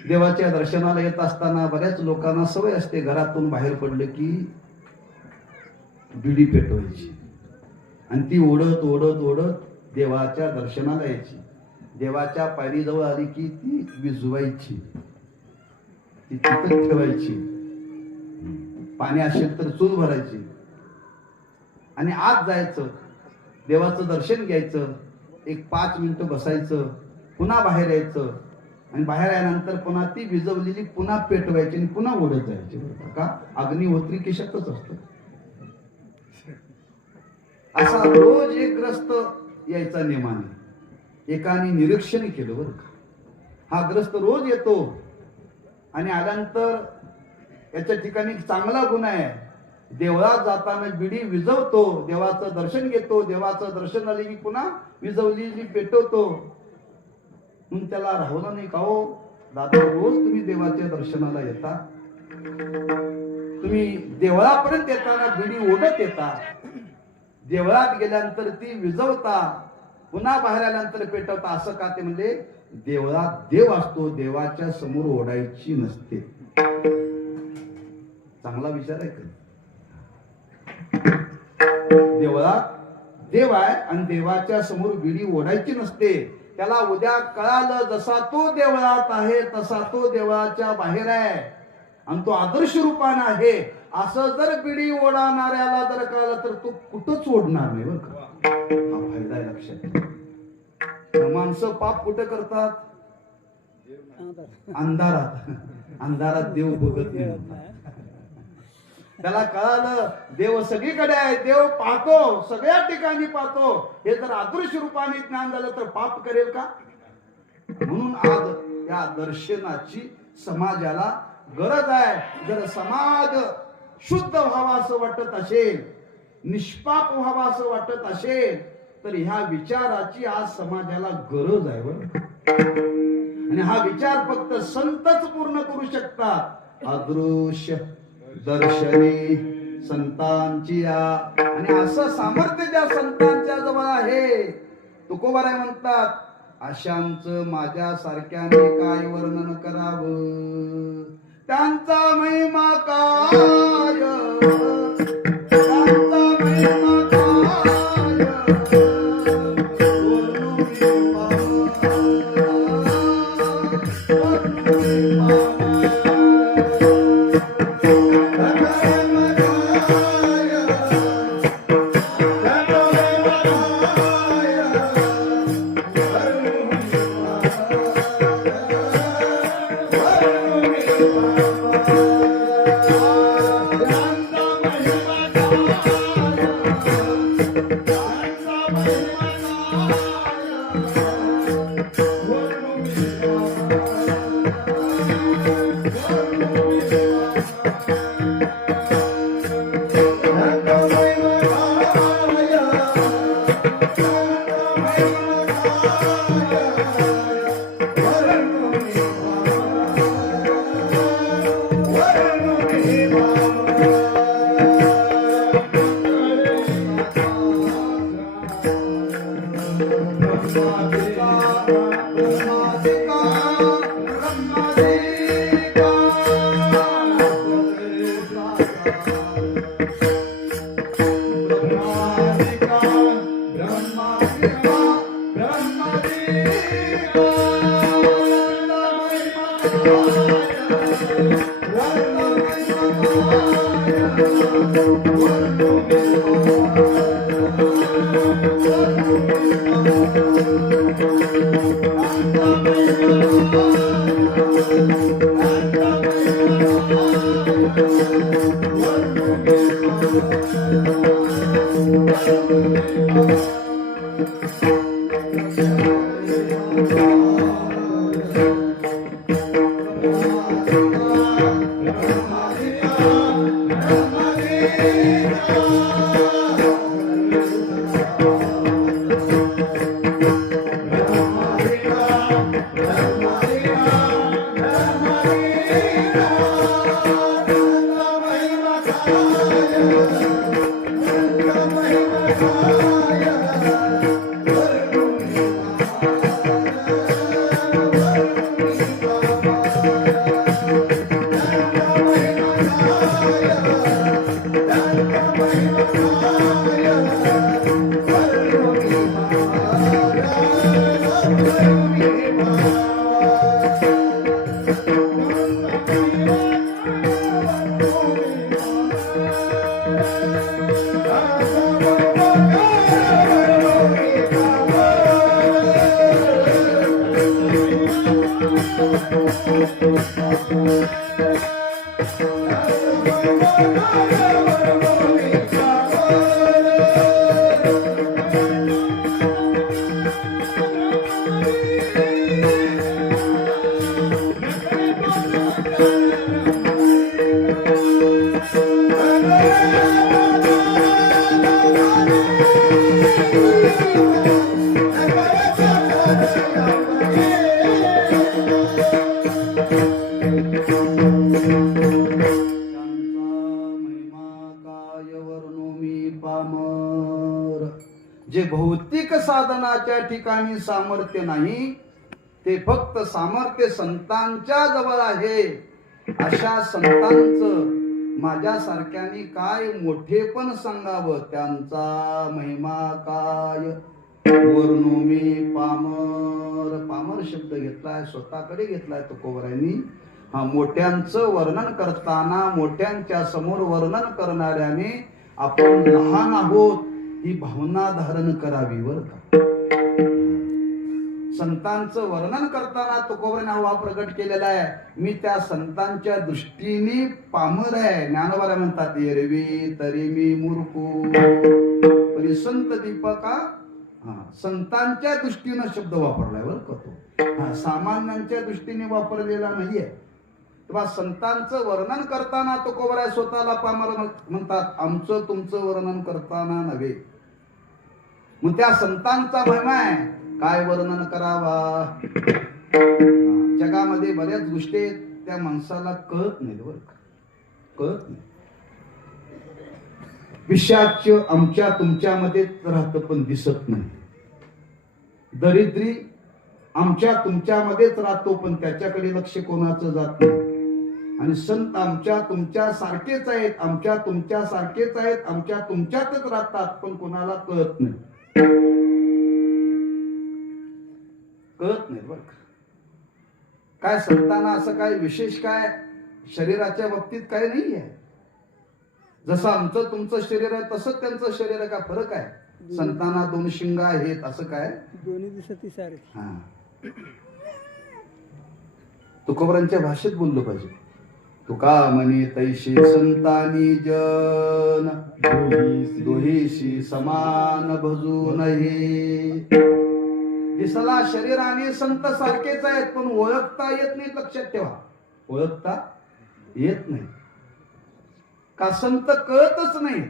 देवाच्या दर्शनाला येत असताना बऱ्याच लोकांना सवय असते घरातून बाहेर पडलं की बिडी पेटवायची आणि ती ओढत ओढत ओढत देवाच्या दर्शनाला यायची. देवाच्या पायरीजवळ आली की ती विझवायची, ती तिथं ठेवायची. पाणी असेल तर चूल भरायची आणि आत जायचं, देवाचं दर्शन घ्यायचं, एक 5 मिनिटं बसायचं, पुन्हा बाहेर यायचं आणि बाहेर आल्यानंतर पुन्हा ती विझवलेली पुन्हा पेटवायची आणि पुन्हा ओढत जायची. का अग्निहोत्री केशातच असतं. असा रोज एक ग्रस्त यायचा नेमाने. एकाने निरीक्षण केलं बरं का, हा ग्रस्त रोज येतो आणि आल्यानंतर याच्या ठिकाणी चांगला गुण आहे, देवळात जाताना बिडी विझवतो, देवाचं दर्शन घेतो, देवाचं दर्शन झाले की पुन्हा विझवलेली पेटवतो. म्हणून त्याला राहवलं नाही का, हो दादा रोज तुम्ही देवाच्या दर्शनाला येता, तुम्ही देवळापर्यंत येताना बिडी ओढत येता, देवळात गेल्यानंतर ती विझवता, पुन्हा बाहेर आल्यानंतर पेटवता, असं का? ते म्हणजे देवळात देव असतो, देवाच्या समोर ओढायची नसते. चांगला विचार आहे का? देवळात देव आहे आणि देवाच्या समोर बिडी ओढायची नसते. त्याला उद्या कळालं जसा तो देवळात आहे तसा तो देवळाच्या बाहेर आहे आणि तो आदर्श रूपान आहे असं जर बिडी ओढणाऱ्याला जर कळलं तर तो कुठंच ओढणार नाही बरं का. हा फायदा आहे लक्षात. माणसं पाप कुठं करतात? अंधारात. अंधारात देव बघत नाही. त्याला कळालं देव सगळीकडे आहे, देव पाहतो, सगळ्या ठिकाणी पाहतो. हे जर अदृश्य रूपाने ज्ञान झालं तर पाप करेल का? म्हणून आज या दर्शनाची समाजाला गरज आहे. जर समाज शुद्ध व्हावा असं वाटत असेल, निष्पाप व्हावा असं वाटत असेल तर ह्या विचाराची आज समाजाला गरज आहे बरं. आणि हा विचार फक्त संतच पूर्ण करू शकतात. अदृश्य दर्शनी संतांची आणि असं सामर्थ्य ज्या संतांच्या जवळ आहे. तुकोबाराय म्हणतात, अशांचं माझ्या सारख्याने काय वर्णन करावं, त्यांचा महिमा काय, त्यांचा महिमा काय जे भौतिक साधनाच्या ठिकाणी सामर्थ्य नाही, ते फक्त सामर्थ्य संतांच्या जवळ आहे. अशा संतांचं माझ्यासारख्यानी काय मोठेपण सांगावं, त्यांचा महिमा काय वर्णू मी पामर. पामर शब्द घेतलाय, स्वतःकडे घेतलाय तुकोबरायांनी. हा, मोठ्यांचं वर्णन करताना मोठ्यांच्या समोर वर्णन करणाऱ्याने आपण लहान आहोत ही भावना धारण करावी बर का. संतांचं वर्णन करताना तुकोबराने हा प्रकट केलेला आहे, मी त्या संतांच्या दृष्टीने पामर आहे. ज्ञानोबा म्हणतात, एरवी तरी मी मूर्खू परी संत दीपका. संतांच्या दृष्टीनं शब्द वापरलाय बर का तो, सामान्यांच्या दृष्टीने वापरलेला नाहीये. तेव्हा संतांचं वर्णन करताना तुकोबराय स्वतःला पामर म्हणतात, आमचं तुमचं वर्णन करताना नव्हे. मग त्या संतांचा महिमा आहे, काय वर्णन करावा. जगामध्ये बऱ्याच गोष्टी आहेत, त्या माणसाला कळत नाही बरं का, कळत नाही. पिशाच्य आमच्या तुमच्यामध्ये राहतं पण दिसत नाही. दरिद्री आमच्या तुमच्यामध्येच राहतो पण त्याच्याकडे लक्ष कोणाचं जात नाही. आणि संत आमच्या तुमच्या सारखेच आहेत, आमच्या तुमच्या सारखेच आहेत, आमच्या तुमच्यातच राहतात पण कोणाला कळत नाही. कळत नाही बरं का. काय संतांना असं काय विशेष काय शरीराच्या बाबतीत काय नाही आहे. जसं आमचं तुमचं शरीर आहे तसंच त्यांचं शरीर आहे. का फरक आहे. संतांना दोन शिंग आहेत असं काय, दोन्ही दिसत सारे. तुकोबरांच्या भाषेत बोललं पाहिजे. तुका म्हणे तैशी संतानी जन दोहीशी समान भजू नये. दिसला शरीराने संत सारखेच आहेत पण ओळखता येत नाही. लक्षात ठेवा, ओळखता येत नाही. का संत कळतच नाही.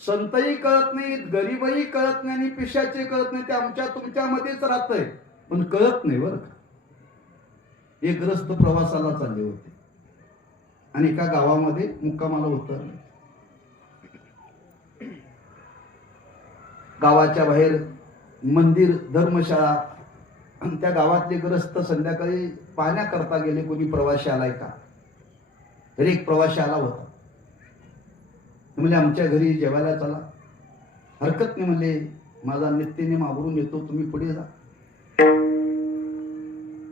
संतही कळत नाहीत, गरीबही कळत नाही आणि पिशाचे कळत नाही. ते आमच्या तुमच्या मध्येच राहतंय पण कळत नाही बरं का. एक ग्रस्त प्रवासाला चालले होते आणि एका गावामध्ये मुक्कामाला उतरले. गावाच्या बाहेर मंदिर, धर्मशाळा. त्या गावातले ग्रस्त संध्याकाळी पाहण्याकरता गेले कोणी प्रवासी आलाय का. तरी एक प्रवासी आला होता. म्हणले आमच्या घरी जेवायला चला. हरकत नाही म्हणले, माझा नित्यनेम आवरून येतो, तुम्ही पुढे जा.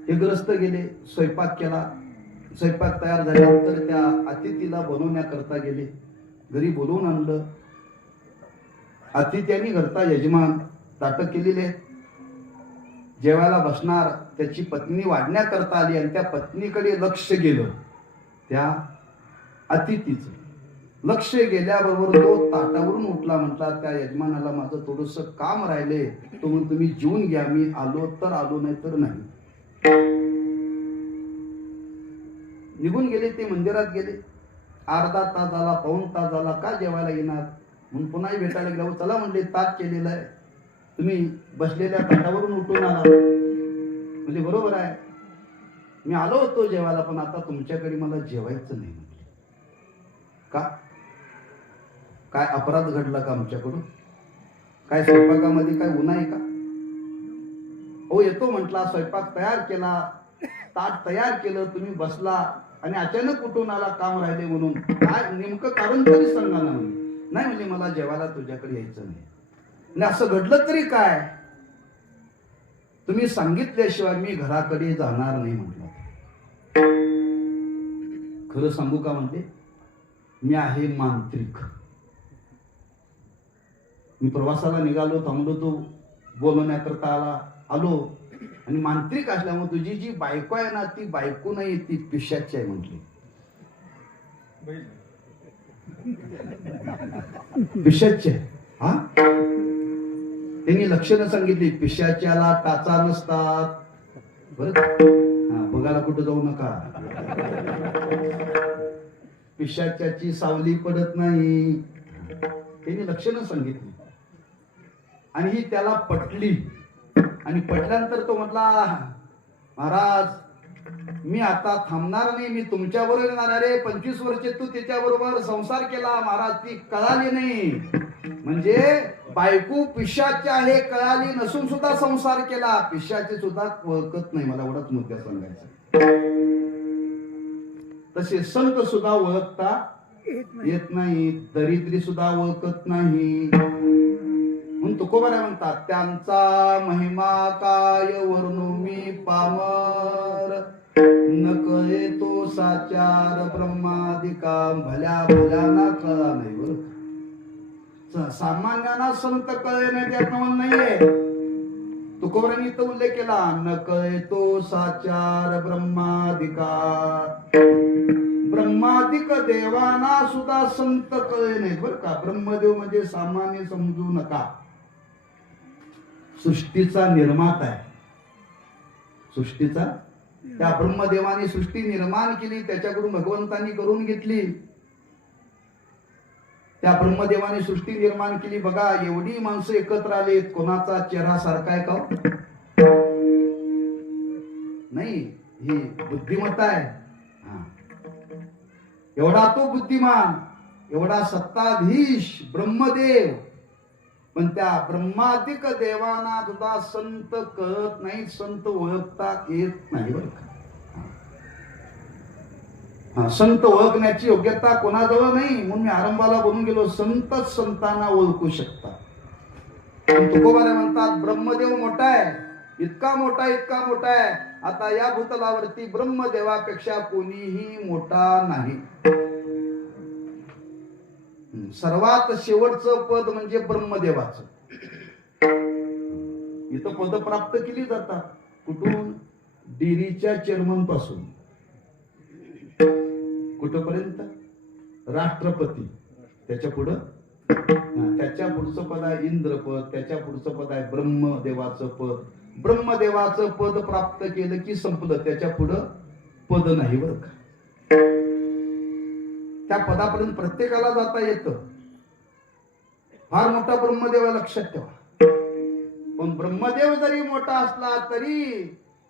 हे ग्रस्त गेले, स्वयंपाक केला. स्वयंपाक तयार झाल्यानंतर त्या अतिथीला बनवण्याकरता गेले. घरी बोलवून आणलं. अतिथ्यांनी घरचा यजमान ताटं केलेले. जेवायला बसणार, त्याची पत्नी वाढण्याकरता आली आणि त्या पत्नीकडे लक्ष गेलं. त्या अतिथीचं लक्ष गेल्याबरोबर तो ताटावरून उठला. म्हटला त्या यजमानाला माझं थोडस काम राहिले, तुम्ही जेवून घ्या, मी आलो तर आलो, नाही तर नाही. निघून गेले. ते मंदिरात गेले. अर्धा तास झाला, पाऊण तास झाला, का जेवायला येणार म्हणून पुन्हा भेटायला गेला. चला म्हणले, ताट केलेलं आहे, तुम्ही बसलेल्या ताटावरून उठून आला. म्हणजे बरोबर आहे, मी आलो होतो जेवायला पण आता तुमच्याकडे मला जेवायचं नाही. म्हटले का, काय अपराध घडला का आमच्याकडून, काय स्वयंपाकामध्ये काय गुन्हा आहे का. हो येतो म्हटला, स्वयंपाक तयार केला, ताट तयार केलं, तुम्ही बसला आणि अचानक कुठून आला, काम राहिले म्हणून. काय नेमकं कारण तरी सांगा ना. नाही म्हणजे मला जेवायला तुझ्याकडे यायचं नाही. आणि असं घडलं तरी काय, तुम्ही सांगितल्याशिवाय मी घराकडे जाणार नाही म्हटलं. खरं सांगू का म्हणते, मी आहे मांत्रिक. मी प्रवासाला निघालो, थांबलो, तो बोलवण्याकरता आलो आणि मांत्रिक असल्यामुळे तुझी जी बायको आहे ना, ती बायको नाही, ती पिशाची आहे म्हटली. पिशाची आहे. हा, त्यांनी लक्षणं सांगितली. पिशाच्याला टाचा नसतात बरं. हा, बघायला कुठं जाऊ नका. पिशाच्याची सावली पडत नाही, त्यांनी लक्षणं सांगितली. आणि ही त्याला पटली. आणि पटल्यानंतर तो म्हटला, महाराज मी आता थांबणार नाही, मी तुमच्या बरोबर येणार. अरे 25 वर्षे तू त्याच्याबरोबर संसार केला महाराज, ती कळाली नाही. म्हणजे बायको पिशाची आहे कळाली नसून सुद्धा संसार केला, पिशाची सुद्धा ओळखत नाही. मला एवढाच मुद्दा सांगायचा. तसे संत सुद्धा ओळखता येत नाही, दरिद्री सुद्धा ओळखत नाही. म्हणून तुकोबारा म्हणतात, त्यांचा महिमा काय वर्णू मी पामर, न कळे तो साचार ब्रह्मादिका. भल्या भल्याना कळा नाही बरं. सामान्यांना संत कळे नाही त्यात नाहीये. तुकोबारांनी इथं उल्लेख केला, न कळे तो साचार ब्रह्मादिका. ब्रह्मादिक देवांना सुद्धा संत कळे नाही बरं का. ब्रह्मदेव म्हणजे सामान्य समजू नका, सृष्टीचा निर्माता आहे. सृष्टीचा, त्या ब्रह्मदेवाने सृष्टी निर्माण केली, त्याच्याकडून भगवंतांनी करून घेतली. त्या ब्रह्मदेवाने सृष्टी निर्माण केली. बघा एवढी माणसं एकत्र आलीत, कोणाचा चेहरा सारखा आहे का नाही. ही बुद्धिमत्ता आहे. एवढा तो बुद्धिमान, एवढा सत्ताधीश ब्रह्मदेव, पण त्या ब्रह्मादिक देवांना सुद्धा संत कळत नाही, संत ओळखता येत नाही बरं का. संत ओळखण्याची योग्यता कोणाजवळ नाही. म्हणून मी आरंभाला बोलून गेलो, संतच संतांना ओळखू शकतात. तुकोबारे म्हणतात, ब्रह्मदेव मोठा आहे, इतका मोठा इतका मोठा आहे, आता या भूतलावरती ब्रह्मदेवापेक्षा कोणीही मोठा नाही. सर्वात शेवटचं पद म्हणजे ब्रह्मदेवाचं. इथं पद प्राप्त केली जातात कुठून, डेअरीच्या चेअरमन पासून कुठपर्यंत? राष्ट्रपती. त्याच्या पुढं त्याच्या पुढचं पद आहे इंद्रपद. त्याच्या पुढचं पद आहे ब्रह्मदेवाचं पद. ब्रह्मदेवाचं पद प्राप्त केलं की संपलं. त्याच्या पुढं पद नाही बरं का. त्या पदापर्यंत प्रत्येकाला जाता येतं. फार मोठा ब्रह्मदेव आहे, लक्षात ठेवा. पण ब्रह्मदेव जरी मोठा असला तरी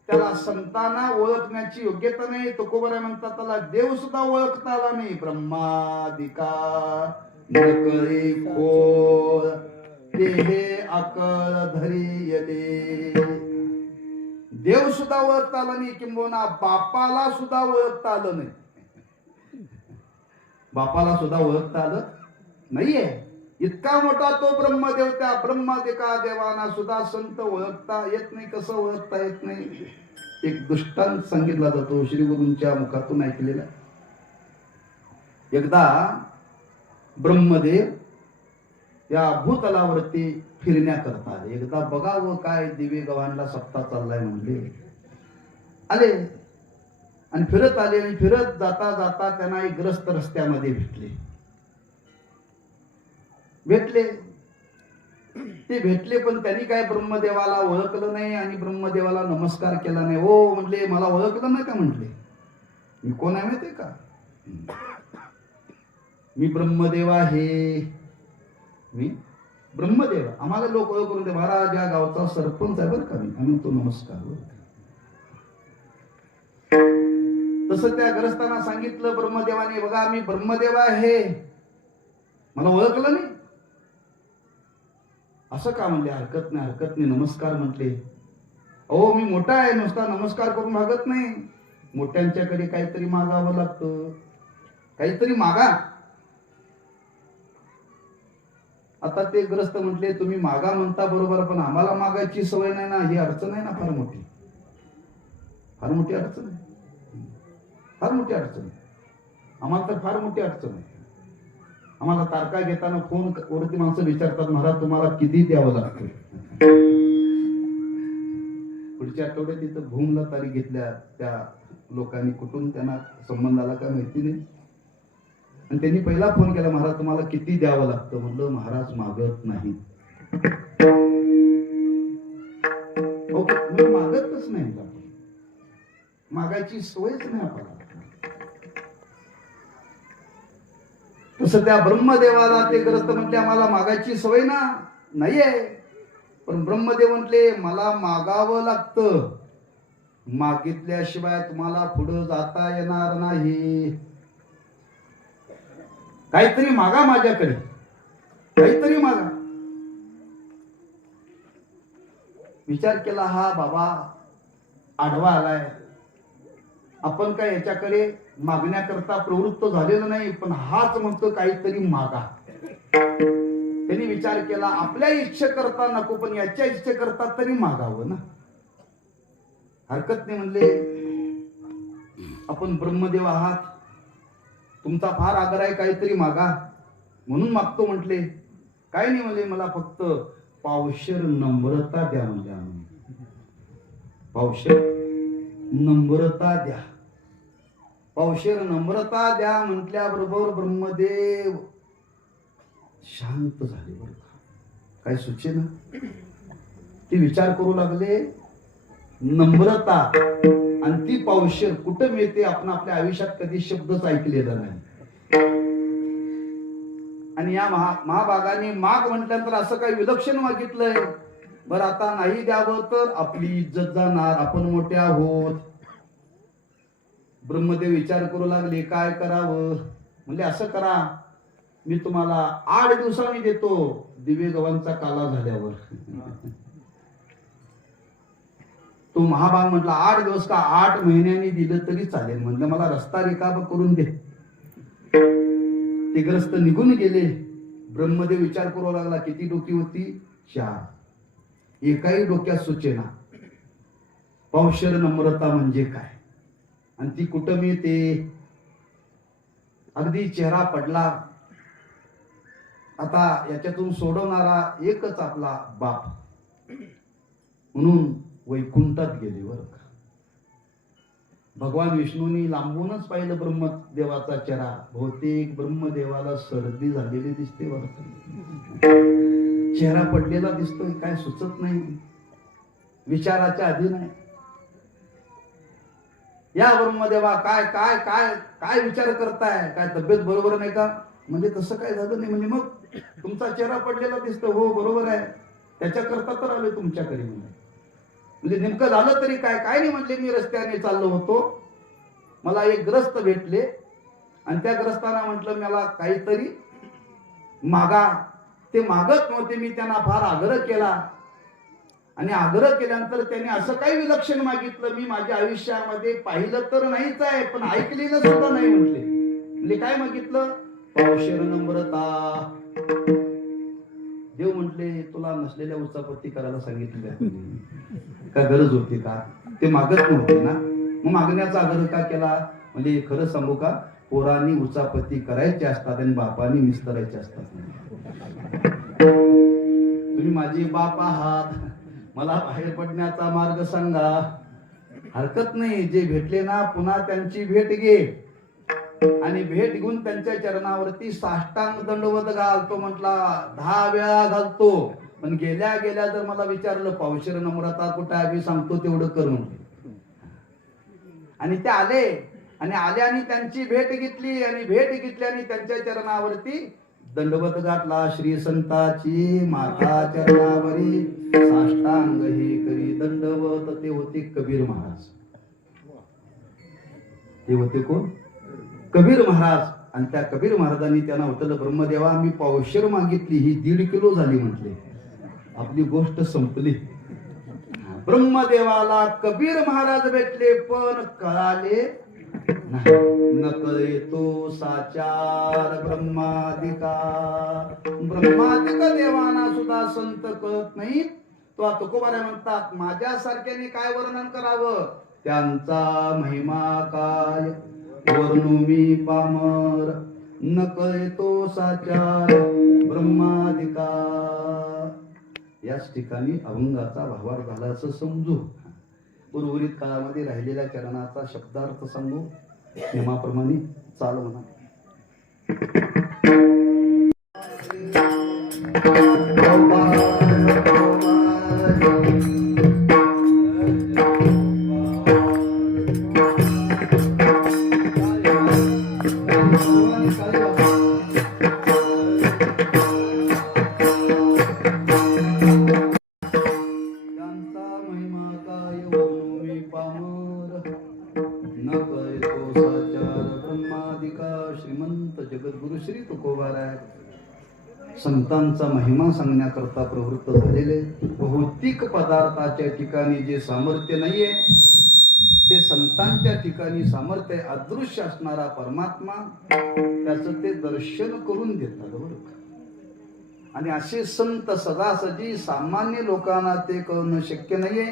त्याला संतांना ओळखण्याची योग्यता नाही. तुकोबराय म्हणतात त्याला देव सुद्धा ओळखता आला नाही. ब्रह्मादिका नकळे खोळ ते अकळ धरी यले. देव सुद्धा ओळखता आला नाही, किंबहुना बापाला सुद्धा ओळखता आलं नाही. बापाला सुद्धा ओळखता आलं नाहीये. इतका मोठा तो ब्रह्मदेव. त्या ब्रह्मादिका देवांना सुद्धा संत ओळखता येत नाही. कसं ओळखता येत नाही? एक दृष्टांत सांगितला जातो, श्री गुरूंच्या मुखातून ऐकलेला. एकदा ब्रह्मदेव या भूतलावरती फिरण्या करतात. एकदा बघावं काय दिवे गव्हाणला सप्ताह चाललाय म्हणले. आले आणि फिरत आले आणि फिरत जाता जाता त्यांना एक ग्रस्त रस्त्यामध्ये भेटले. ते भेटले पण त्यांनी काय ब्रह्मदेवाला ओळखलं नाही आणि ब्रह्मदेवाला नमस्कार केला नाही. हो म्हटले, मला ओळखलं नाही का? म्हटले, मी कोण आहे माहितीये का? मी ब्रह्मदेव आहे. मी ब्रह्मदेव. आम्हाला लोक ओळख करून दे, महाराज या गावचा सरपंच आहे बरं का मी. आम्ही तो नमस्कार. तसं त्या ग्रस्तांना सांगितलं ब्रह्मदेवाने, बघा मी ब्रह्मदेव आहे, मला ओळखलं नाही. असं का म्हणले? हरकत नाही, हरकत नाही, नमस्कार म्हटले. अहो मी मोठा आहे, नुसता नमस्कार करून भागत नाही. मोठ्यांच्याकडे काहीतरी मागावं लागतं. काहीतरी मागा. आता ते ग्रस्त म्हटले, तुम्ही मागा म्हणता बरोबर, पण आम्हाला मागायची सवय नाही ना. ही अडचण आहे ना फार मोठी. फार मोठी अडचण आहे. फार मोठी अडचण आहे. आम्हाला तर फार मोठी अडचण आहे. आम्हाला तारखा घेताना फोन वरती माणसं विचारतात, महाराज तुम्हाला किती द्यावं लागतं? पुढच्या आठवड्यात तिथं भूमला तारीख घेतल्या त्या लोकांनी. कुठून त्यांना संबंध आला का माहिती नाही. आणि त्यांनी पहिला फोन केला, महाराज तुम्हाला किती द्यावं लागतं? म्हणलं महाराज मागत नाही. ओके, मागतच नाही. मागायची सवयच नाही आपल्याला. तसं त्या ब्रह्मदेवाला ते ग्रस्त म्हटले, आम्हाला मागायची सवय ना नाहीये. पण ब्रह्मदेव म्हटले, मला मागावं लागतं. मागितल्याशिवाय तुम्हाला पुढे जाता येणार नाही. काहीतरी मागा माझ्याकडे, काहीतरी मागा. विचार केला, हा बाबा आडवा आलाय. आपण काय याच्याकडे मागण्याकरता प्रवृत्त झालेलं नाही, पण हाच म्हणतो काहीतरी मागा. त्यांनी विचार केला, आपल्या इच्छेकरता नको, पण याच्या इच्छेकरता तरी मागावं ना. हरकत नाही म्हणले, आपण ब्रह्मदेव आहात, तुमचा फार आग्रह आहे, काहीतरी मागा. म्हणून मागतो म्हटले. काय नाही म्हणले, मला फक्त पावशेर नम्रता द्या म्हणजे. पावशेर नम्रता द्या. पावशेर नम्रता द्या म्हटल्याबरोबर ब्रह्मदेव शांत झाले बरं का. काय सुचेना. ते विचार करू लागले, नम्रता आणि ती पावशेर कुठं मिळते? आपण आपल्या आयुष्यात कधी शब्दच ऐकलेला नाही. आणि या महाभागाने माग म्हटल्यानंतर असं काही विलक्षण मागितलंय. बरं आता नाही द्यावं तर आपली इज्जत जाणार, आपण मोठे आहोत. ब्रह्मदेव विचार करू लागले, काय करावं? म्हणजे असं करा, मी तुम्हाला 8 दिवसांनी देतो, दिवे गव्हांचा काला झाल्यावर. तो महाभाग म्हटला, 8 दिवस का 8 महिन्यांनी दिलं तरी चालेल. म्हणलं मला रस्ता रिकामा करून दे. ते ग्रस्त निघून गेले. ब्रह्मदेव विचार करू लागला, किती डोकी होती? 4. एकाही डोक्यात सुचेना पावशेर नम्रता म्हणजे काय आणि ती कुठं मिळते. अगदी चेहरा पडला. आता याच्यातून सोडवणारा एकच आपला बाप, म्हणून वैकुंठात गेले बरं का. भगवान विष्णूंनी लांबूनच पाहिलं ब्रह्मदेवाचा चेहरा. बहुतेक ब्रह्मदेवाला सर्दी झालेली दिसते वाटतं. चेहरा पडलेला दिसतोय, काय सुचत नाही, विचाराच्या अधीन आहे. या ब्रह्मदेवा काय काय काय काय विचार करताय, काय तब्येत बरोबर नाही का? म्हणजे तसं काय झालं नाही. म्हणजे मग तुमचा चेहरा पडलेला दिसतो. हो बरोबर आहे, त्याच्याकरता तर आलोय तुमच्याकडे. म्हणजे नेमकं झालं तरी काय? काय नाही म्हणले, मी रस्त्याने चाललो होतो, मला एक ग्रस्त भेटले आणि त्या ग्रस्तांना म्हटलं मला काहीतरी मागा. ते मागत नव्हते, मी त्यांना फार आग्रह केला आणि आग्रह केल्यानंतर त्यांनी असं काही विलक्षण मागितलं मी माझ्या आयुष्यामध्ये पाहिलं तर नाहीच आहे, पण ऐकलेलं सुद्धा नाही म्हटले. म्हणजे काय मागितलं? पावशेर नम्रता. देव म्हटले तुला नसलेल्या उचापत्ती करायला सांगितलं का? गरज होती का? ते मागत नव्हते ना, मग मागण्याचा आग्रह का केला? म्हणजे खरं सांगू का, पोरांनी उचापत्ती करायची असतात आणि बापांनी निस्तरायचे असतात. तुम्ही माझे बाप आहात, मला बाहेर पडण्याचा मार्ग सांगा. हरकत नाही, जे भेटले ना पुन्हा त्यांची भेट घे आणि भेट घेऊन त्यांच्या चरणावरती साष्टांग दंडवत घालतो. म्हटला 10 वेळा घालतो, पण गेल्या गेल्या जर मला विचारलं पावशेर नम्रता कुठं आहे, मी सांगतो तेवढं करून. आणि ते आले आणि त्यांची भेट घेतली आणि भेट घेतली आणि त्यांच्या चरणावरती दंडवत घातला. श्री संताची माता चरणावरी साष्टांग हे करी दंडवत. ते होते कबीर महाराज. ते होते कोण? कबीर महाराज. आणि त्या कबीर महाराजांनी त्यांना म्हटलं ब्रह्मदेवा मी पावशेर मागितली, ही 1.5 किलो झाली म्हटले. आपली गोष्ट संपली. ब्रह्मदेवाला कबीर महाराज भेटले पण कळाले न कळे तो साचार ब्रह्मादिका. ब्रह्मादिक देवाना सुद्धा संत कळत नाही. तो तुकोबारा म्हणतात माझ्यासारख्याने काय वर्णन करावं, त्यांचा महिमा काय वर्णू मी पामर. न कळे तो साचार ब्रह्मादिका. याच ठिकाणी अभंगाचा भावार्थ झाला असं समजू. उर्वरित काळामध्ये राहिलेल्या चरणाचा शब्दार्थ सांगू. नियमाप्रमाणे चाल म्हणा. श्रीमंत जगद्गुरु श्री तुकोबाराय संतांचा महिमा सांगण्याकरता प्रवृत्त झालेले. भौतिक पदार्थाच्या ठिकाणी जे सामर्थ्य नाहीये ते संतांच्या ठिकाणी सामर्थ्य. अदृश्य असणारा परमात्मा त्याचं ते दर्शन करून देतात बरोबर. आणि असे संत सदासजी सामान्य लोकांना ते कळणं शक्य नाहीये.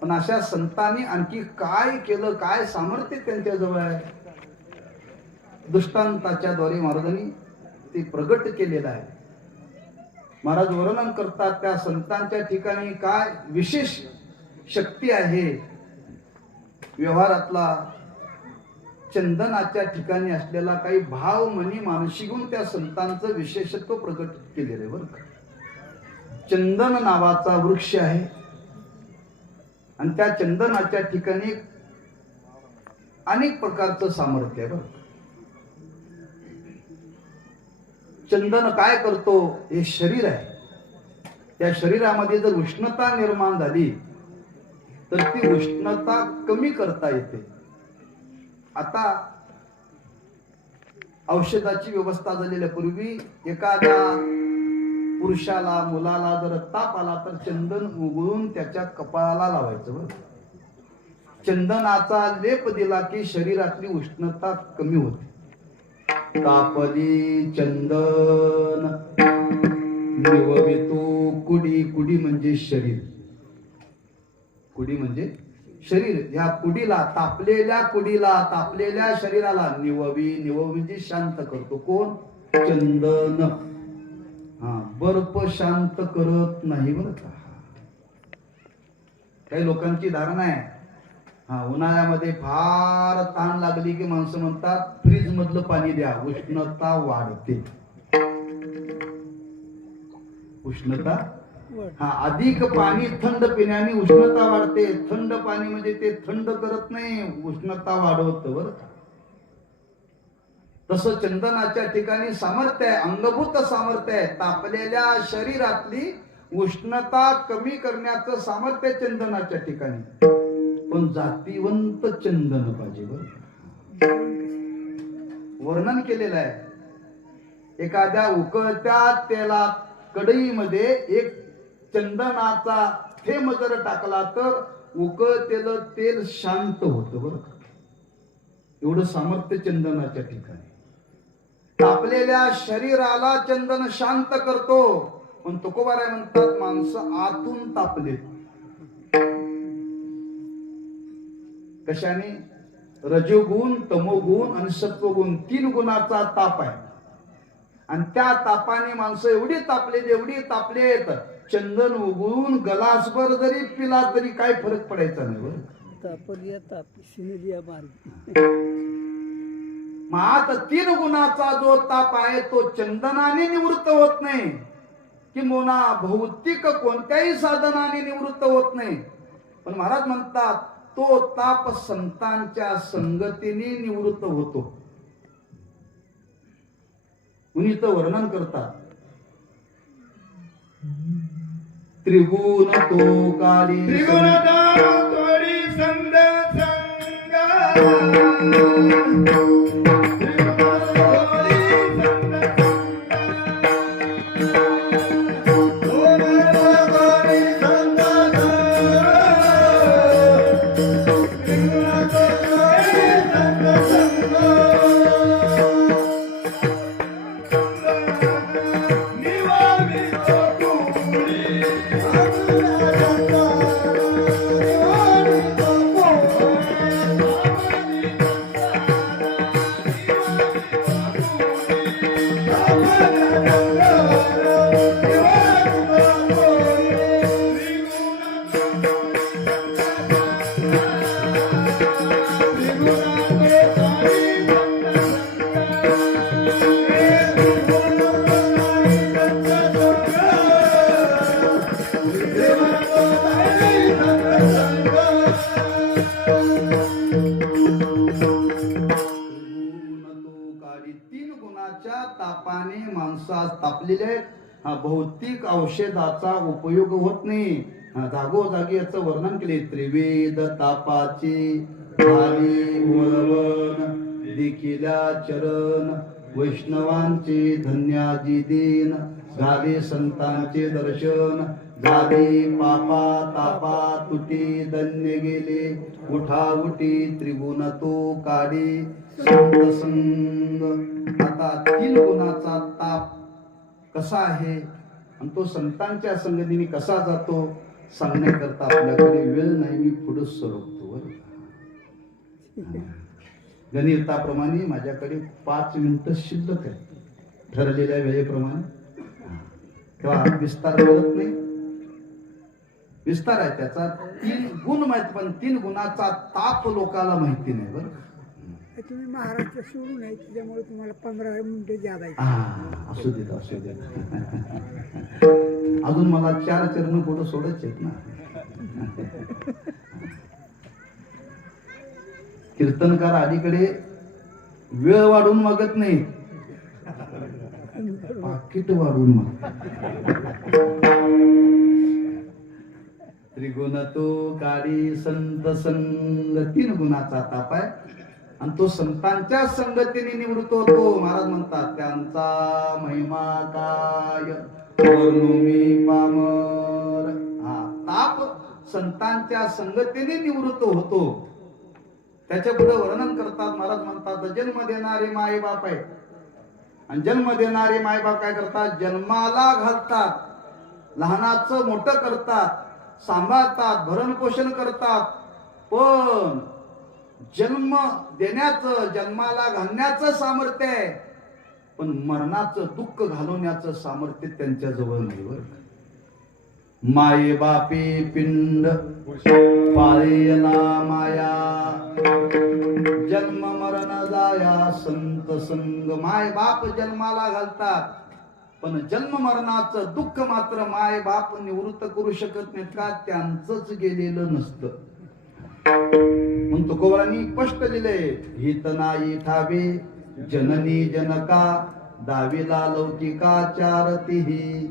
पण अशा संतांनी आणखी काय केलं, काय सामर्थ्य त्यांच्या जवळ आहे, दृष्टांताच्या द्वारे महाराजांनी ते प्रगट केलेलं आहे. महाराज वर्णन करतात त्या संतांच्या ठिकाणी काय विशेष शक्ती आहे. व्यवहारातला चंदनाच्या ठिकाणी असलेला काही भाव मनी मानसी गुण त्या संतांचं विशेषत्व प्रगट केलेलं आहे बरं. चंदन नावाचा वृक्ष आहे आणि त्या चंदनाच्या ठिकाणी अनेक प्रकारचं सामर्थ्य आहे बरं. चंदन काय करतो, हे शरीर आहे. त्या शरीरामध्ये जर उष्णता निर्माण झाली तर ती उष्णता कमी करता येते. आता औषधाची व्यवस्था झालेल्या पूर्वी एखाद्या पुरुषाला मुलाला जर ताप आला तर चंदन उघळून त्याच्या कपाळाला लावायचं बरं. चंदनाचा लेप दिला की शरीरातली उष्णता कमी होते. कापली चंदन निववितो कुडी. कुडी म्हणजे शरीर. कुडी म्हणजे शरीर. ह्या कुडीला, तापलेल्या कुडीला, तापलेल्या शरीराला निववी. निवव म्हणजे शांत करतो. कोण? चंदन. बर्फ शांत करत नाही बरं का. काही लोकांची धारणा आहे हा, उन्हाळ्यामध्ये फार ताण लागली की माणसं म्हणतात फ्रीज मधलं पाणी द्या, उष्णता वाढते. उष्णता, हा, अधिक पाणी थंड पिण्याने उष्णता वाढते. थंड पाणी म्हणजे ते थंड करत नाही, उष्णता वाढवतं बरं का. तसं चंदनाच्या ठिकाणी सामर्थ्य आहे, अंगभूत सामर्थ्य आहे. तापलेल्या शरीरातली उष्णता कमी करण्याचं सामर्थ्य चंदनाच्या ठिकाणी. पण जातीवंत चंदन पाहिजे बरं. वर्णन केलेलं आहे. एखाद्या उकळत्या तेलात कढईमध्ये एक चंदनाचा थेंब जर टाकला तर उकळतेलं तेल शांत होतं बरं. एवढं सामर्थ्य चंदनाच्या ठिकाणी. तापलेल्या शरीराला चंदन शांत करतो. पण तुकोबाराय म्हणतात माणसं आतून तापले. कशाने? रजोगुण, तमोगुण आणि सत्वगुण, 3 गुणाचा ताप आहे. आणि त्या तापाने माणसं एवढी तापलेत, चंदन उगवून गलासभर जरी पिला तरी काय फरक पडायचा नाही बरं. मग आता 3 गुणाचा जो ताप आहे तो चंदनाने निवृत्त होत नाही, किंवा भौतिक कोणत्याही साधनाने निवृत्त होत नाही. पण महाराज म्हणतात तो ताप संतांच्या संगतीने निवृत्त होतो. कुणी तर वर्णन करतात, त्रिगुण तो काली त्रिगुण तोडी संग तापाने माणसास तापलेले आहेत. हा, भौतिक औषधाचा उपयोग होत नाही. जागोजागी याचं वर्णन केले. त्रिवेद तापाचे झाले वळवण, देखिल्या चरण वैष्णवांचे धन्याजी दिन, झाले संतांचे दर्शन, झाले पापा तापा तुटे धन्य गेले, उठा उठी त्रिगुण तो काढे संत संग. आता 3 गुणाचा ताप कसा आहे आणि तो संतांच्या संगतीने कसा जातो सांगण्याकरता आपल्याकडे वेळ नाही. मी पुढे सरकतो. गणिताप्रमाणे माझ्याकडे 5 मिनिटं शिल्लक आहे ठरलेल्या वेळेप्रमाणे. तेव्हा विस्तार मिळत नाही. विस्तार आहे त्याचा. 3 गुण माहित, पण 3 गुणाचा ताप लोकाला माहिती नाही बरं. तुम्ही महाराष्ट्र सोडून आहे त्याच्यामुळे तुम्हाला 15 मिनिटे जादा आहे. असू देत असू देत. अजून मला 4 चरण पुढे सोडायचे आहेत ना. कीर्तनकार अलीकडे वेळ वाढवून मागत नाही, पाकिट वाढवून मागतात. त्रिगुण तो काळी संत संग, 3 गुणाचा ताप आहे आणि तो संतांच्या संगतीने निवृत्त होतो. महाराज म्हणतात त्यांचा महिमा काय वर्णू मी पामर. हा ताप संतांच्या संगतीने निवृत्त होतो. त्याच्या पुढे वर्णन करतात. महाराज म्हणतात जन्म देणारे माय बाप आहे आणि जन्म देणारे माय बाप काय करतात? जन्माला घालतात, लहानाचं मोठं करतात, सांभाळतात, भरण पोषण करतात. पण जन्म देण्याचं, जन्माला घालण्याचं सामर्थ्य आहे, पण मरणाचं दुःख घालवण्याचं सामर्थ्य त्यांच्या जवळ नाही बरं. माये बापी पिंड पाळेला माया, जन्म मरण जाया संत संग. माय बाप जन्माला घालतात, पण जन्म मरणाचं दुःख मात्र माय बाप निवृत्त करू शकत नाहीत का? त्यांचंच गेलेलं नसतं. म्हणून तुकोबांनी स्पष्ट लिहिले, हित नाही ठावे जननी जनका, दाविला लौकिका चारतीही.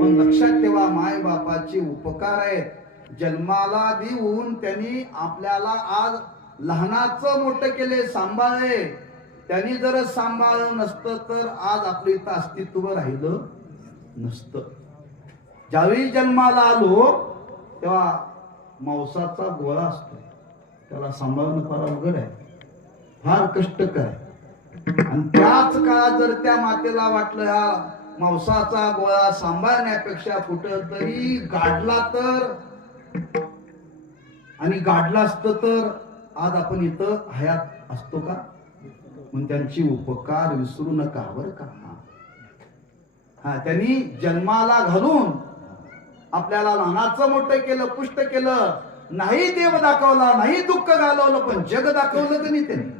पण लक्षात ठेवा, माय बापाचे उपकार आहेत. जन्माला देऊन त्यांनी आपल्याला आज लहानाचं मोठं केले, सांभाळले. त्यांनी जर सांभाळलं नसतं तर आज आपलं इथं अस्तित्व राहिलं नसतं. ज्यावेळी जन्माला आलो तेव्हा मांसाचा गोळा असतो, त्याला सांभाळणं फार अवघड आहे, फार कष्टकर आहे. आणि त्याच काळात जर त्या मातेला वाटलं हा मांसाचा गोळा सांभाळण्यापेक्षा कुठं तरी गाडला तर, आणि गाडला असतं तर आज आपण इथं हयात असतो का? म्हणून त्यांची उपकार विसरू नका बरं का. त्यांनी जन्माला घालून आपल्याला लहानाचं मोठं केलं, पुष्ट केलं. नाही देव दाखवला, नाही दुःख घालवलं, पण जग दाखवलं का नाही त्यांनी?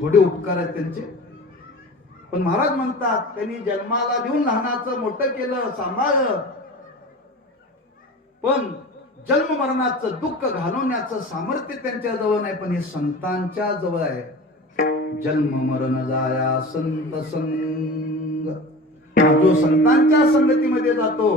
थोडे उपकार आहेत त्यांचे. पण महाराज म्हणतात त्यांनी जन्माला देऊन लहानाचं मोठं केलं, सांभाळलं, पण जन्म मरणाचं दुःख घालवण्याचं सामर्थ्य त्यांच्या जवळ नाही, पण हे संतांच्या जवळ आहे. जन्म मरण जाया संत संग. जो संतांच्या संगतीमध्ये जातो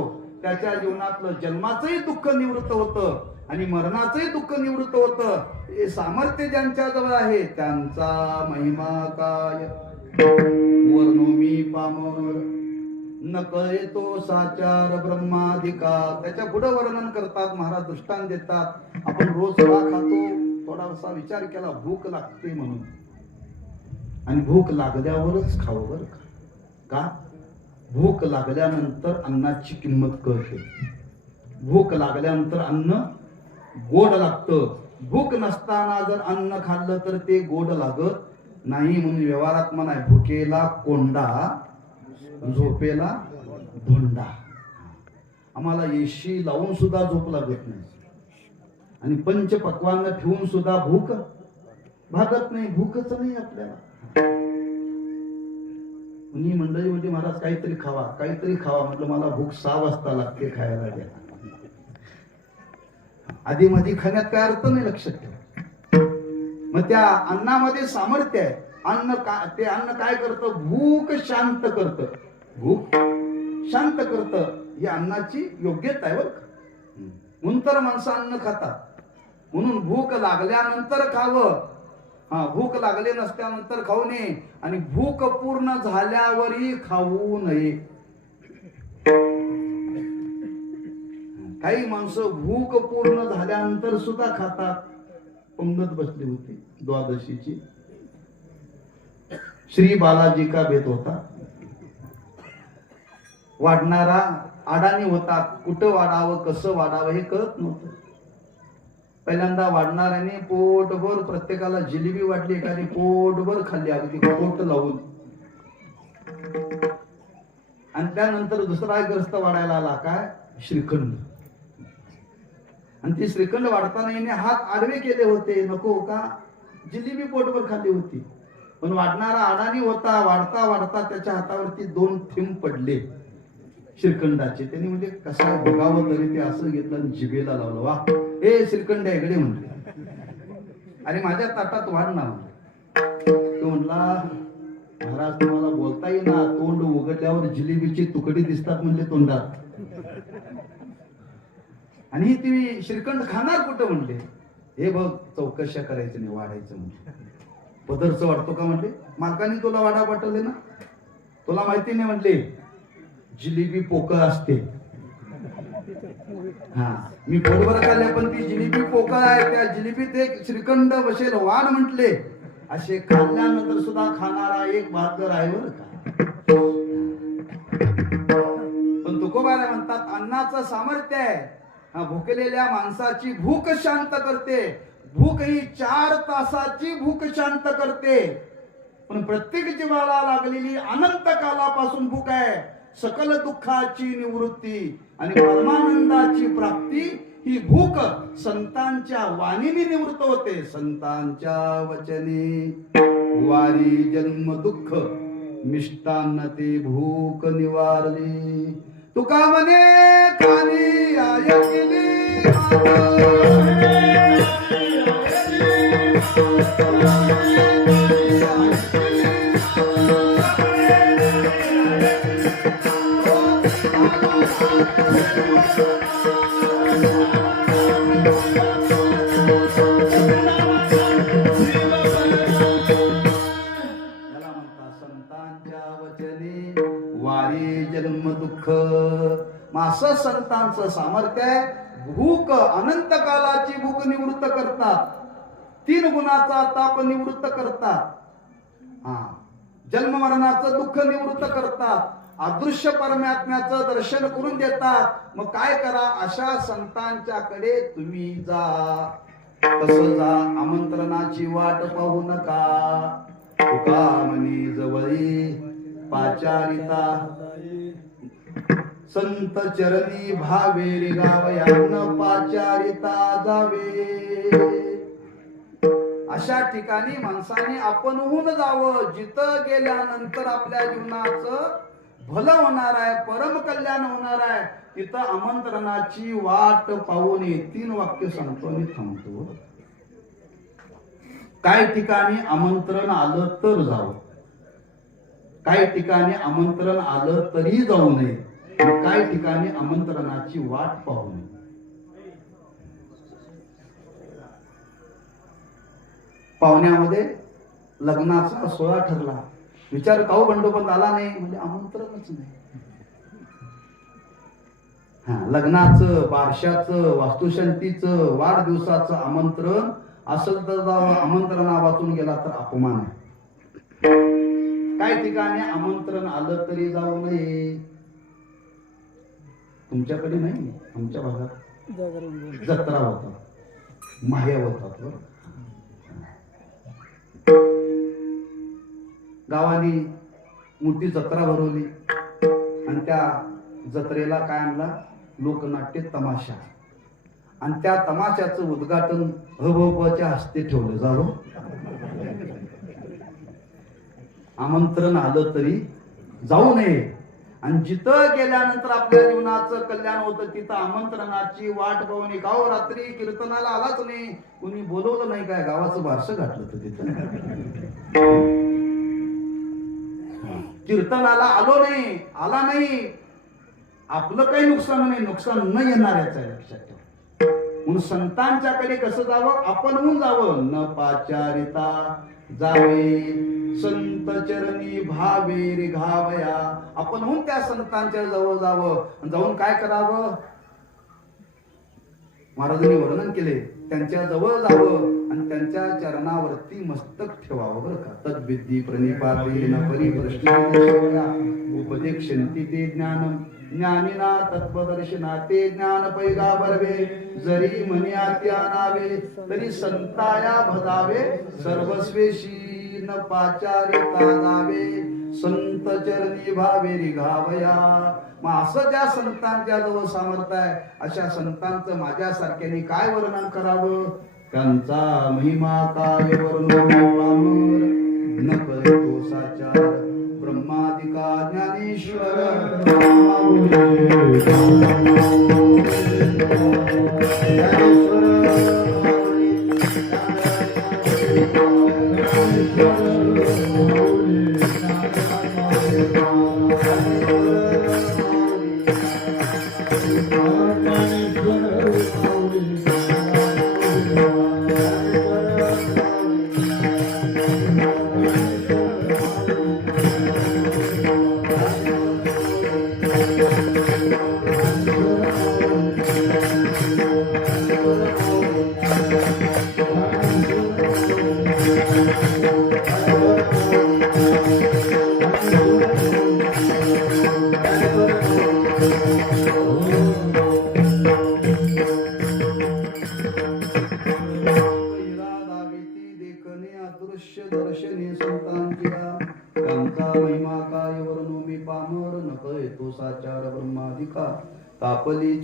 त्याच्या जीवनातलं जन्माचंही दुःख निवृत्त होतं आणि मरणाचंही दुःख निवृत्त होतं. हे सामर्थ्य ज्यांच्या जवळ आहे त्यांचा महिमा काय वर्णोमी पामर, न कळे तो साचार ब्रह्माधिका. त्याच्या पुढे वर्णन करतात महाराज, दृष्टांत देतात. आपण रोज रवा खातो, थोडासा विचार केला भूक लागते म्हणून, आणि भूक लागल्यावरच खावं बरं का. भूक लागल्यानंतर अन्नाची किंमत कळते. भूक लागल्यानंतर अन्न गोड लागतं. भूक नसताना जर अन्न खाल्लं तर ते गोड लागत नाही. म्हणून व्यवहारात म्हणा, भुकेला कोंडा झोपेला धोंडा. आम्हाला एशी लावून सुद्धा झोप लागत नाही, आणि पंच पक्वान्न ठेवून सुद्धा भूक भागत नाही. भूकच नाही आपल्याला. मी मंडळी म्हणजे महाराज काहीतरी खावा, काहीतरी खावा. म्हटलं मला भूक 6 वाजता लागते, खायला द्या. आधी मध्ये खाण्यात काय अर्थ नाही, लक्षात ठेवा. मग त्या अन्नामध्ये सामर्थ्य आहे. ते अन्न काय करतं? भूक शांत करतं. भूक शांत करतं, ही अन्नाची योग्यता आहे बरं. म्हणून तर माणसं अन्न खातात. म्हणून भूक लागल्यानंतर खावं. भूक लागले नसल्यानंतर खाऊ नये, आणि भूक पूर्ण झाल्यावरही खाऊ नये. काही माणसं भूक पूर्ण झाल्यानंतर सुद्धा खातात. पंगत बसली होती द्वादशीची. श्री बालाजी का बेत होता. वाढणारा अडाणी होता. कुठं वाढावं, कसं वाढावं हे कळत नव्हतं. पहिल्यांदा वाढणाऱ्याने पोटभर प्रत्येकाला जिलेबी वाटली, एखादी पोटभर खाल्ली, अगदी पोट लावून. आणि त्यानंतर दुसरा ग्रस्त वाढायला आला, काय? श्रीखंड. आणि ते श्रीखंड वाढताना याने हात आडवे केले होते, नको का? जिलेबी पोटभर खाल्ली होती. पण वाढणारा अडाणी होता. वाढता वाढता त्याच्या हातावरती 2 थेंब पडले श्रीखंडाचे. त्यांनी म्हणजे कसं बघावं तरी ते असं घेतलं आणि जिभेला लावलं. वा, हे श्रीखंड इकडे म्हणले, आणि माझ्या ताटात वाढणार. तो म्हणला, महाराज तुम्हाला बोलता येईना, तोंड उघडल्यावर जिलेबीची तुकडी दिसतात म्हणले तोंडात, आणि तुम्ही श्रीखंड खाणार कुठं म्हणले. हे बघ, चौकशा करायचं नाही, वाढायचं म्हणले. पदरचं वाढतो का म्हणले. मालकाने तुला वाडा पाठवले ना, तुला माहिती नाही म्हणले, जिलेबी पोकळ असते. मी पोटभर खाल्ल्या, पण ती जिलेबी पोकळ आहे. त्या जिलेबीत एक श्रीखंड बसेल, वाढ म्हटले. असे खाल्ल्यानंतर सुद्धा खाणारा एक बहादर आहे बरं का. पण तुकोबारा म्हणतात अन्नाचं सामर्थ्य आहे. भुकलेल्या माणसाची भूक शांत करते. भूक ही 4 तासाची भूक शांत करते. पण प्रत्येक जीवाला लागलेली अनंत कालापासून भूक आहे. सकल दुःखाची निवृत्ती आणि परमानंदाची प्राप्ती ही भूक संतांच्या वाणीने निवृत्त होते. संतांच्या वचने वारी जन्म दुःख मिष्टान्न ते भूक निवारली. तुका म्हणे कानी ऐकली संतांच्या वचने वारी जन्म दुःख. असं संतांचं सामर्थ्य आहे. भूक अनंत कालाची भूक निवृत्त करतात. 3 गुणाचा ताप निवृत्त करतात. जन्म मरणाचं दुःख निवृत्त करतात. अदृश्य परमात्म्याचं दर्शन करून देतात. मग काय करा, अशा संतांच्याकडे तुम्ही जा. कसं जा, आमंत्रणाची वाट पाहू नका. तुका म्हणी जवळी पाचारिता संत चरणी भावे रे गावयान पाचारिता जावे. अशा ठिकाणी माणसाने आपणहून जावं, जिथं गेल्यानंतर आपल्या जीवनाचं भलं होणार आहे, परम कल्याण होणार आहे. तिथं आमंत्रणाची वाट पाहून 3 वाक्य सांगतो आणि थांबतो. काही ठिकाणी आमंत्रण आलं तर जावं, काही ठिकाणी आमंत्रण आलं तरी जाऊ नये, काही ठिकाणी आमंत्रणाची वाट पाहू नये. पाहुण्यामध्ये लग्नाचा सोहळा ठरला. विचार काऊ बंडोबंद आला नाही म्हणजे आमंत्रणच नाही. लग्नाचं, बारशाचं, वास्तुशांतीचं, वाढदिवसाचं आमंत्रण असं तर जावं, आमंत्रणा वाचून गेला तर अपमान आहे. काही ठिकाणी आमंत्रण आलं तरी जाऊ नये. तुमच्याकडे नाही, आमच्या भागात जत्रा होतात, माह्या होतात. गावानी मोठी जत्रा भरवली आणि त्या जत्रेला काय आणला, लोकनाट्य तमाशा. आणि त्या तमाशाचं उद्घाटन हबच्या हस्ते ठेवलं. जावं, आमंत्रण आलं तरी जाऊ नये. आणि जिथं गेल्यानंतर आपल्या जीवनाचं कल्याण होतं तिथं आमंत्रणाची वाट पाहून. गाव रात्री कीर्तनाला आलाच नाही, कोणी बोलवलं नाही, काय गावाचं बारसं घातलं तर तिथं. कीर्तनाला आलो नाही, आला नाही, आपलं काही नुकसान नाही, नुकसान न येणार याचं लक्षात ठेवा. म्हणून संतांच्याकडे कसं जावं, आपणहून जावं. न पाचारिता जावे संत चरणी भावे रे घावया. आपणहून त्या संतांच्या जवळ जावं. जाऊन काय करावं, महाराजांनी वर्णन केले, त्यांच्या जवळ जावं आणि त्यांच्या चरणावरती मस्तक ठेवावं. बरं का. तद्विद्धी प्रणिपाते न परिप्रश्न उपदेक्षन्ति ते ज्ञानम ज्ञानिना तत्वदर्शना ते ज्ञान पैगा बरवे. जरी म्हणे आत्या नावे तरी संताया भजावे. सर्वस्वेशी न पाचारिता जावे संत चरणी भावे रिघावया. मग असं ज्या संतांच्या जवळ सामर्थ्य आहे अशा संतांचं माझ्यासारख्याने काय वर्णन करावं. त्यांचा महिमा काय वर्णन न करतो साचार ब्रह्मादिका ज्ञानेश्वर.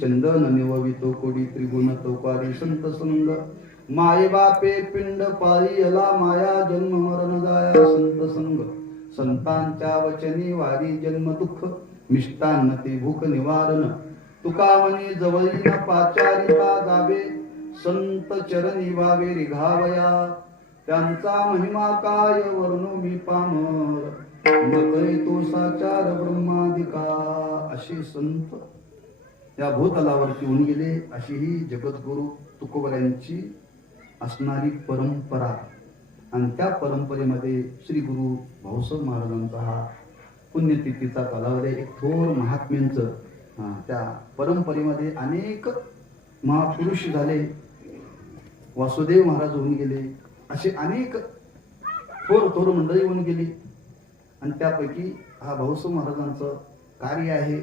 चंदन निववितो कोडी त्रिगुण तोकारी संत संग माये बापे पिंड पायला माया जन्म मरण जाया संत संग संतांच्या वचनी वारी जन्म दुःख मिष्टान्न ते भूक निवारण तुका म्हणे जवळीन पाचारिता गावे संत चरणी वावे रिघावया त्यांचा महिमा काय वर्णू मी पामर नकळे तो साचार ब्रह्मादिका असे संत या भूतलावरती होऊन गेले. अशी ही जगद्गुरु तुकोबऱ्यांची असणारी परंपरा आणि त्या परंपरेमध्ये श्री गुरु भाऊसाहेब महाराजांचा हा पुण्यतिथीचा कालावधी एक थोर महात्म्यांचं त्या परंपरेमध्ये अनेक महापुरुष झाले. वासुदेव महाराज होऊन गेले. असे अनेक थोर थोर मंडळी होऊन गेली आणि त्यापैकी हा भाऊसाहेब महाराजांचं कार्य आहे.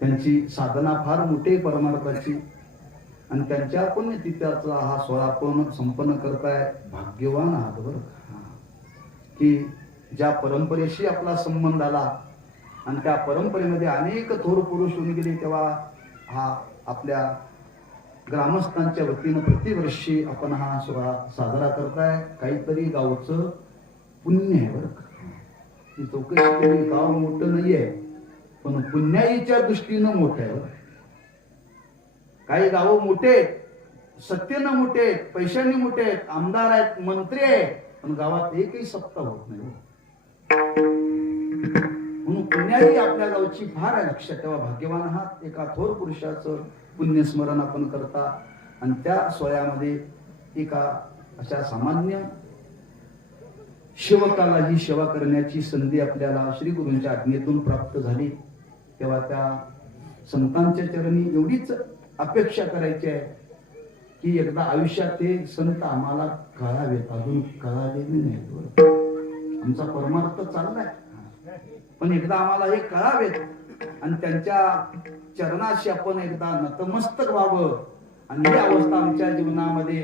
त्यांची साधना फार मोठी परमार्थाची आणि त्यांच्या पुण्यतिथीचा हा सोहळा आपण संपन्न करताय भाग्यवान आहात बरं की ज्या परंपरेशी आपला संबंध आला आणि त्या परंपरेमध्ये अनेक थोर पुरुष होऊन गेले. तेव्हा हा आपल्या ग्रामस्थांच्या वतीनं प्रतिवर्षी आपण हा सोहळा साजरा करताय. काहीतरी गावचं पुण्य आहे बरं ही चौकशी केली. गाव मोठं नाहीये पण पुण्याईच्या दृष्टीनं मोठं आहे. काही गाव मोठे आहेत, सत्तेनं मोठे आहेत, पैशाने मोठे आहेत, आमदार आहेत, मंत्री आहेत, पण गावात एकही सत्ता होत नाही. म्हणून पुण्याई आपल्या गावची फार आहे. लक्षात ठेवा भाग्यवान आहात. एका थोर पुरुषाचं पुण्यस्मरण आपण करता आणि त्या सोहळ्यामध्ये एका अशा सामान्य सेवकाला ही सेवा करण्याची संधी आपल्याला श्री गुरूंच्या आज्ञेतून प्राप्त झाली. तेव्हा त्या संतांच्या चरणी एवढीच अपेक्षा करायची आहे की एकदा आयुष्यात हे संत आम्हाला कळावेत. अजून कळालेली नाहीत. आमचा परमार्थ चाललाय पण एकदा आम्हाला हे कळावेत आणि त्यांच्या चरणाशी आपण एकदा नतमस्तक व्हावं आणि ही अवस्था आमच्या जीवनामध्ये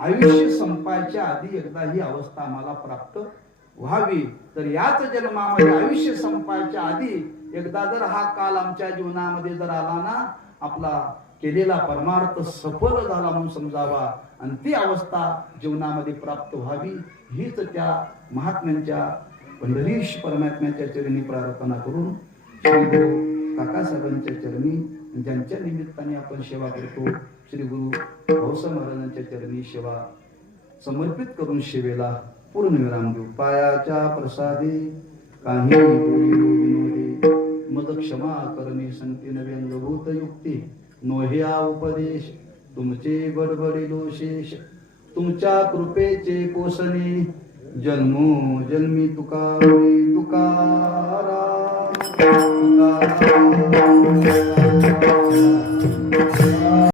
आयुष्य संपायच्या आधी एकदा ही अवस्था आम्हाला प्राप्त व्हावी. तर याच जन्मामध्ये आयुष्य संपायच्या आधी एकदा जर हा काल आमच्या जीवनामध्ये जर आला ना आपला केलेला परमार्थ सफल झाला म्हणून समजावा आणि ती अवस्था जीवनामध्ये प्राप्त व्हावी हीच त्या महात्म्यांच्या पंढरीश परमात्म्याच्या चरणी प्रार्थना करून श्री गुरु काकासाहेबांच्या चरणी ज्यांच्या निमित्ताने आपण सेवा करतो श्री गुरु भाऊसाहेब महाराजांच्या चरणी सेवा समर्पित करून सेवेला पूर्णविराम देऊ. पायाच्या प्रसादे काही विनोदे मद क्षमा करणे संती व्यंगभूत युक्ती नोह्या उपदेश तुमचे बडबडे दोषेश तुमच्या कृपेचे कोसने जन्मो जन्मी तुकाराम तुकाराम.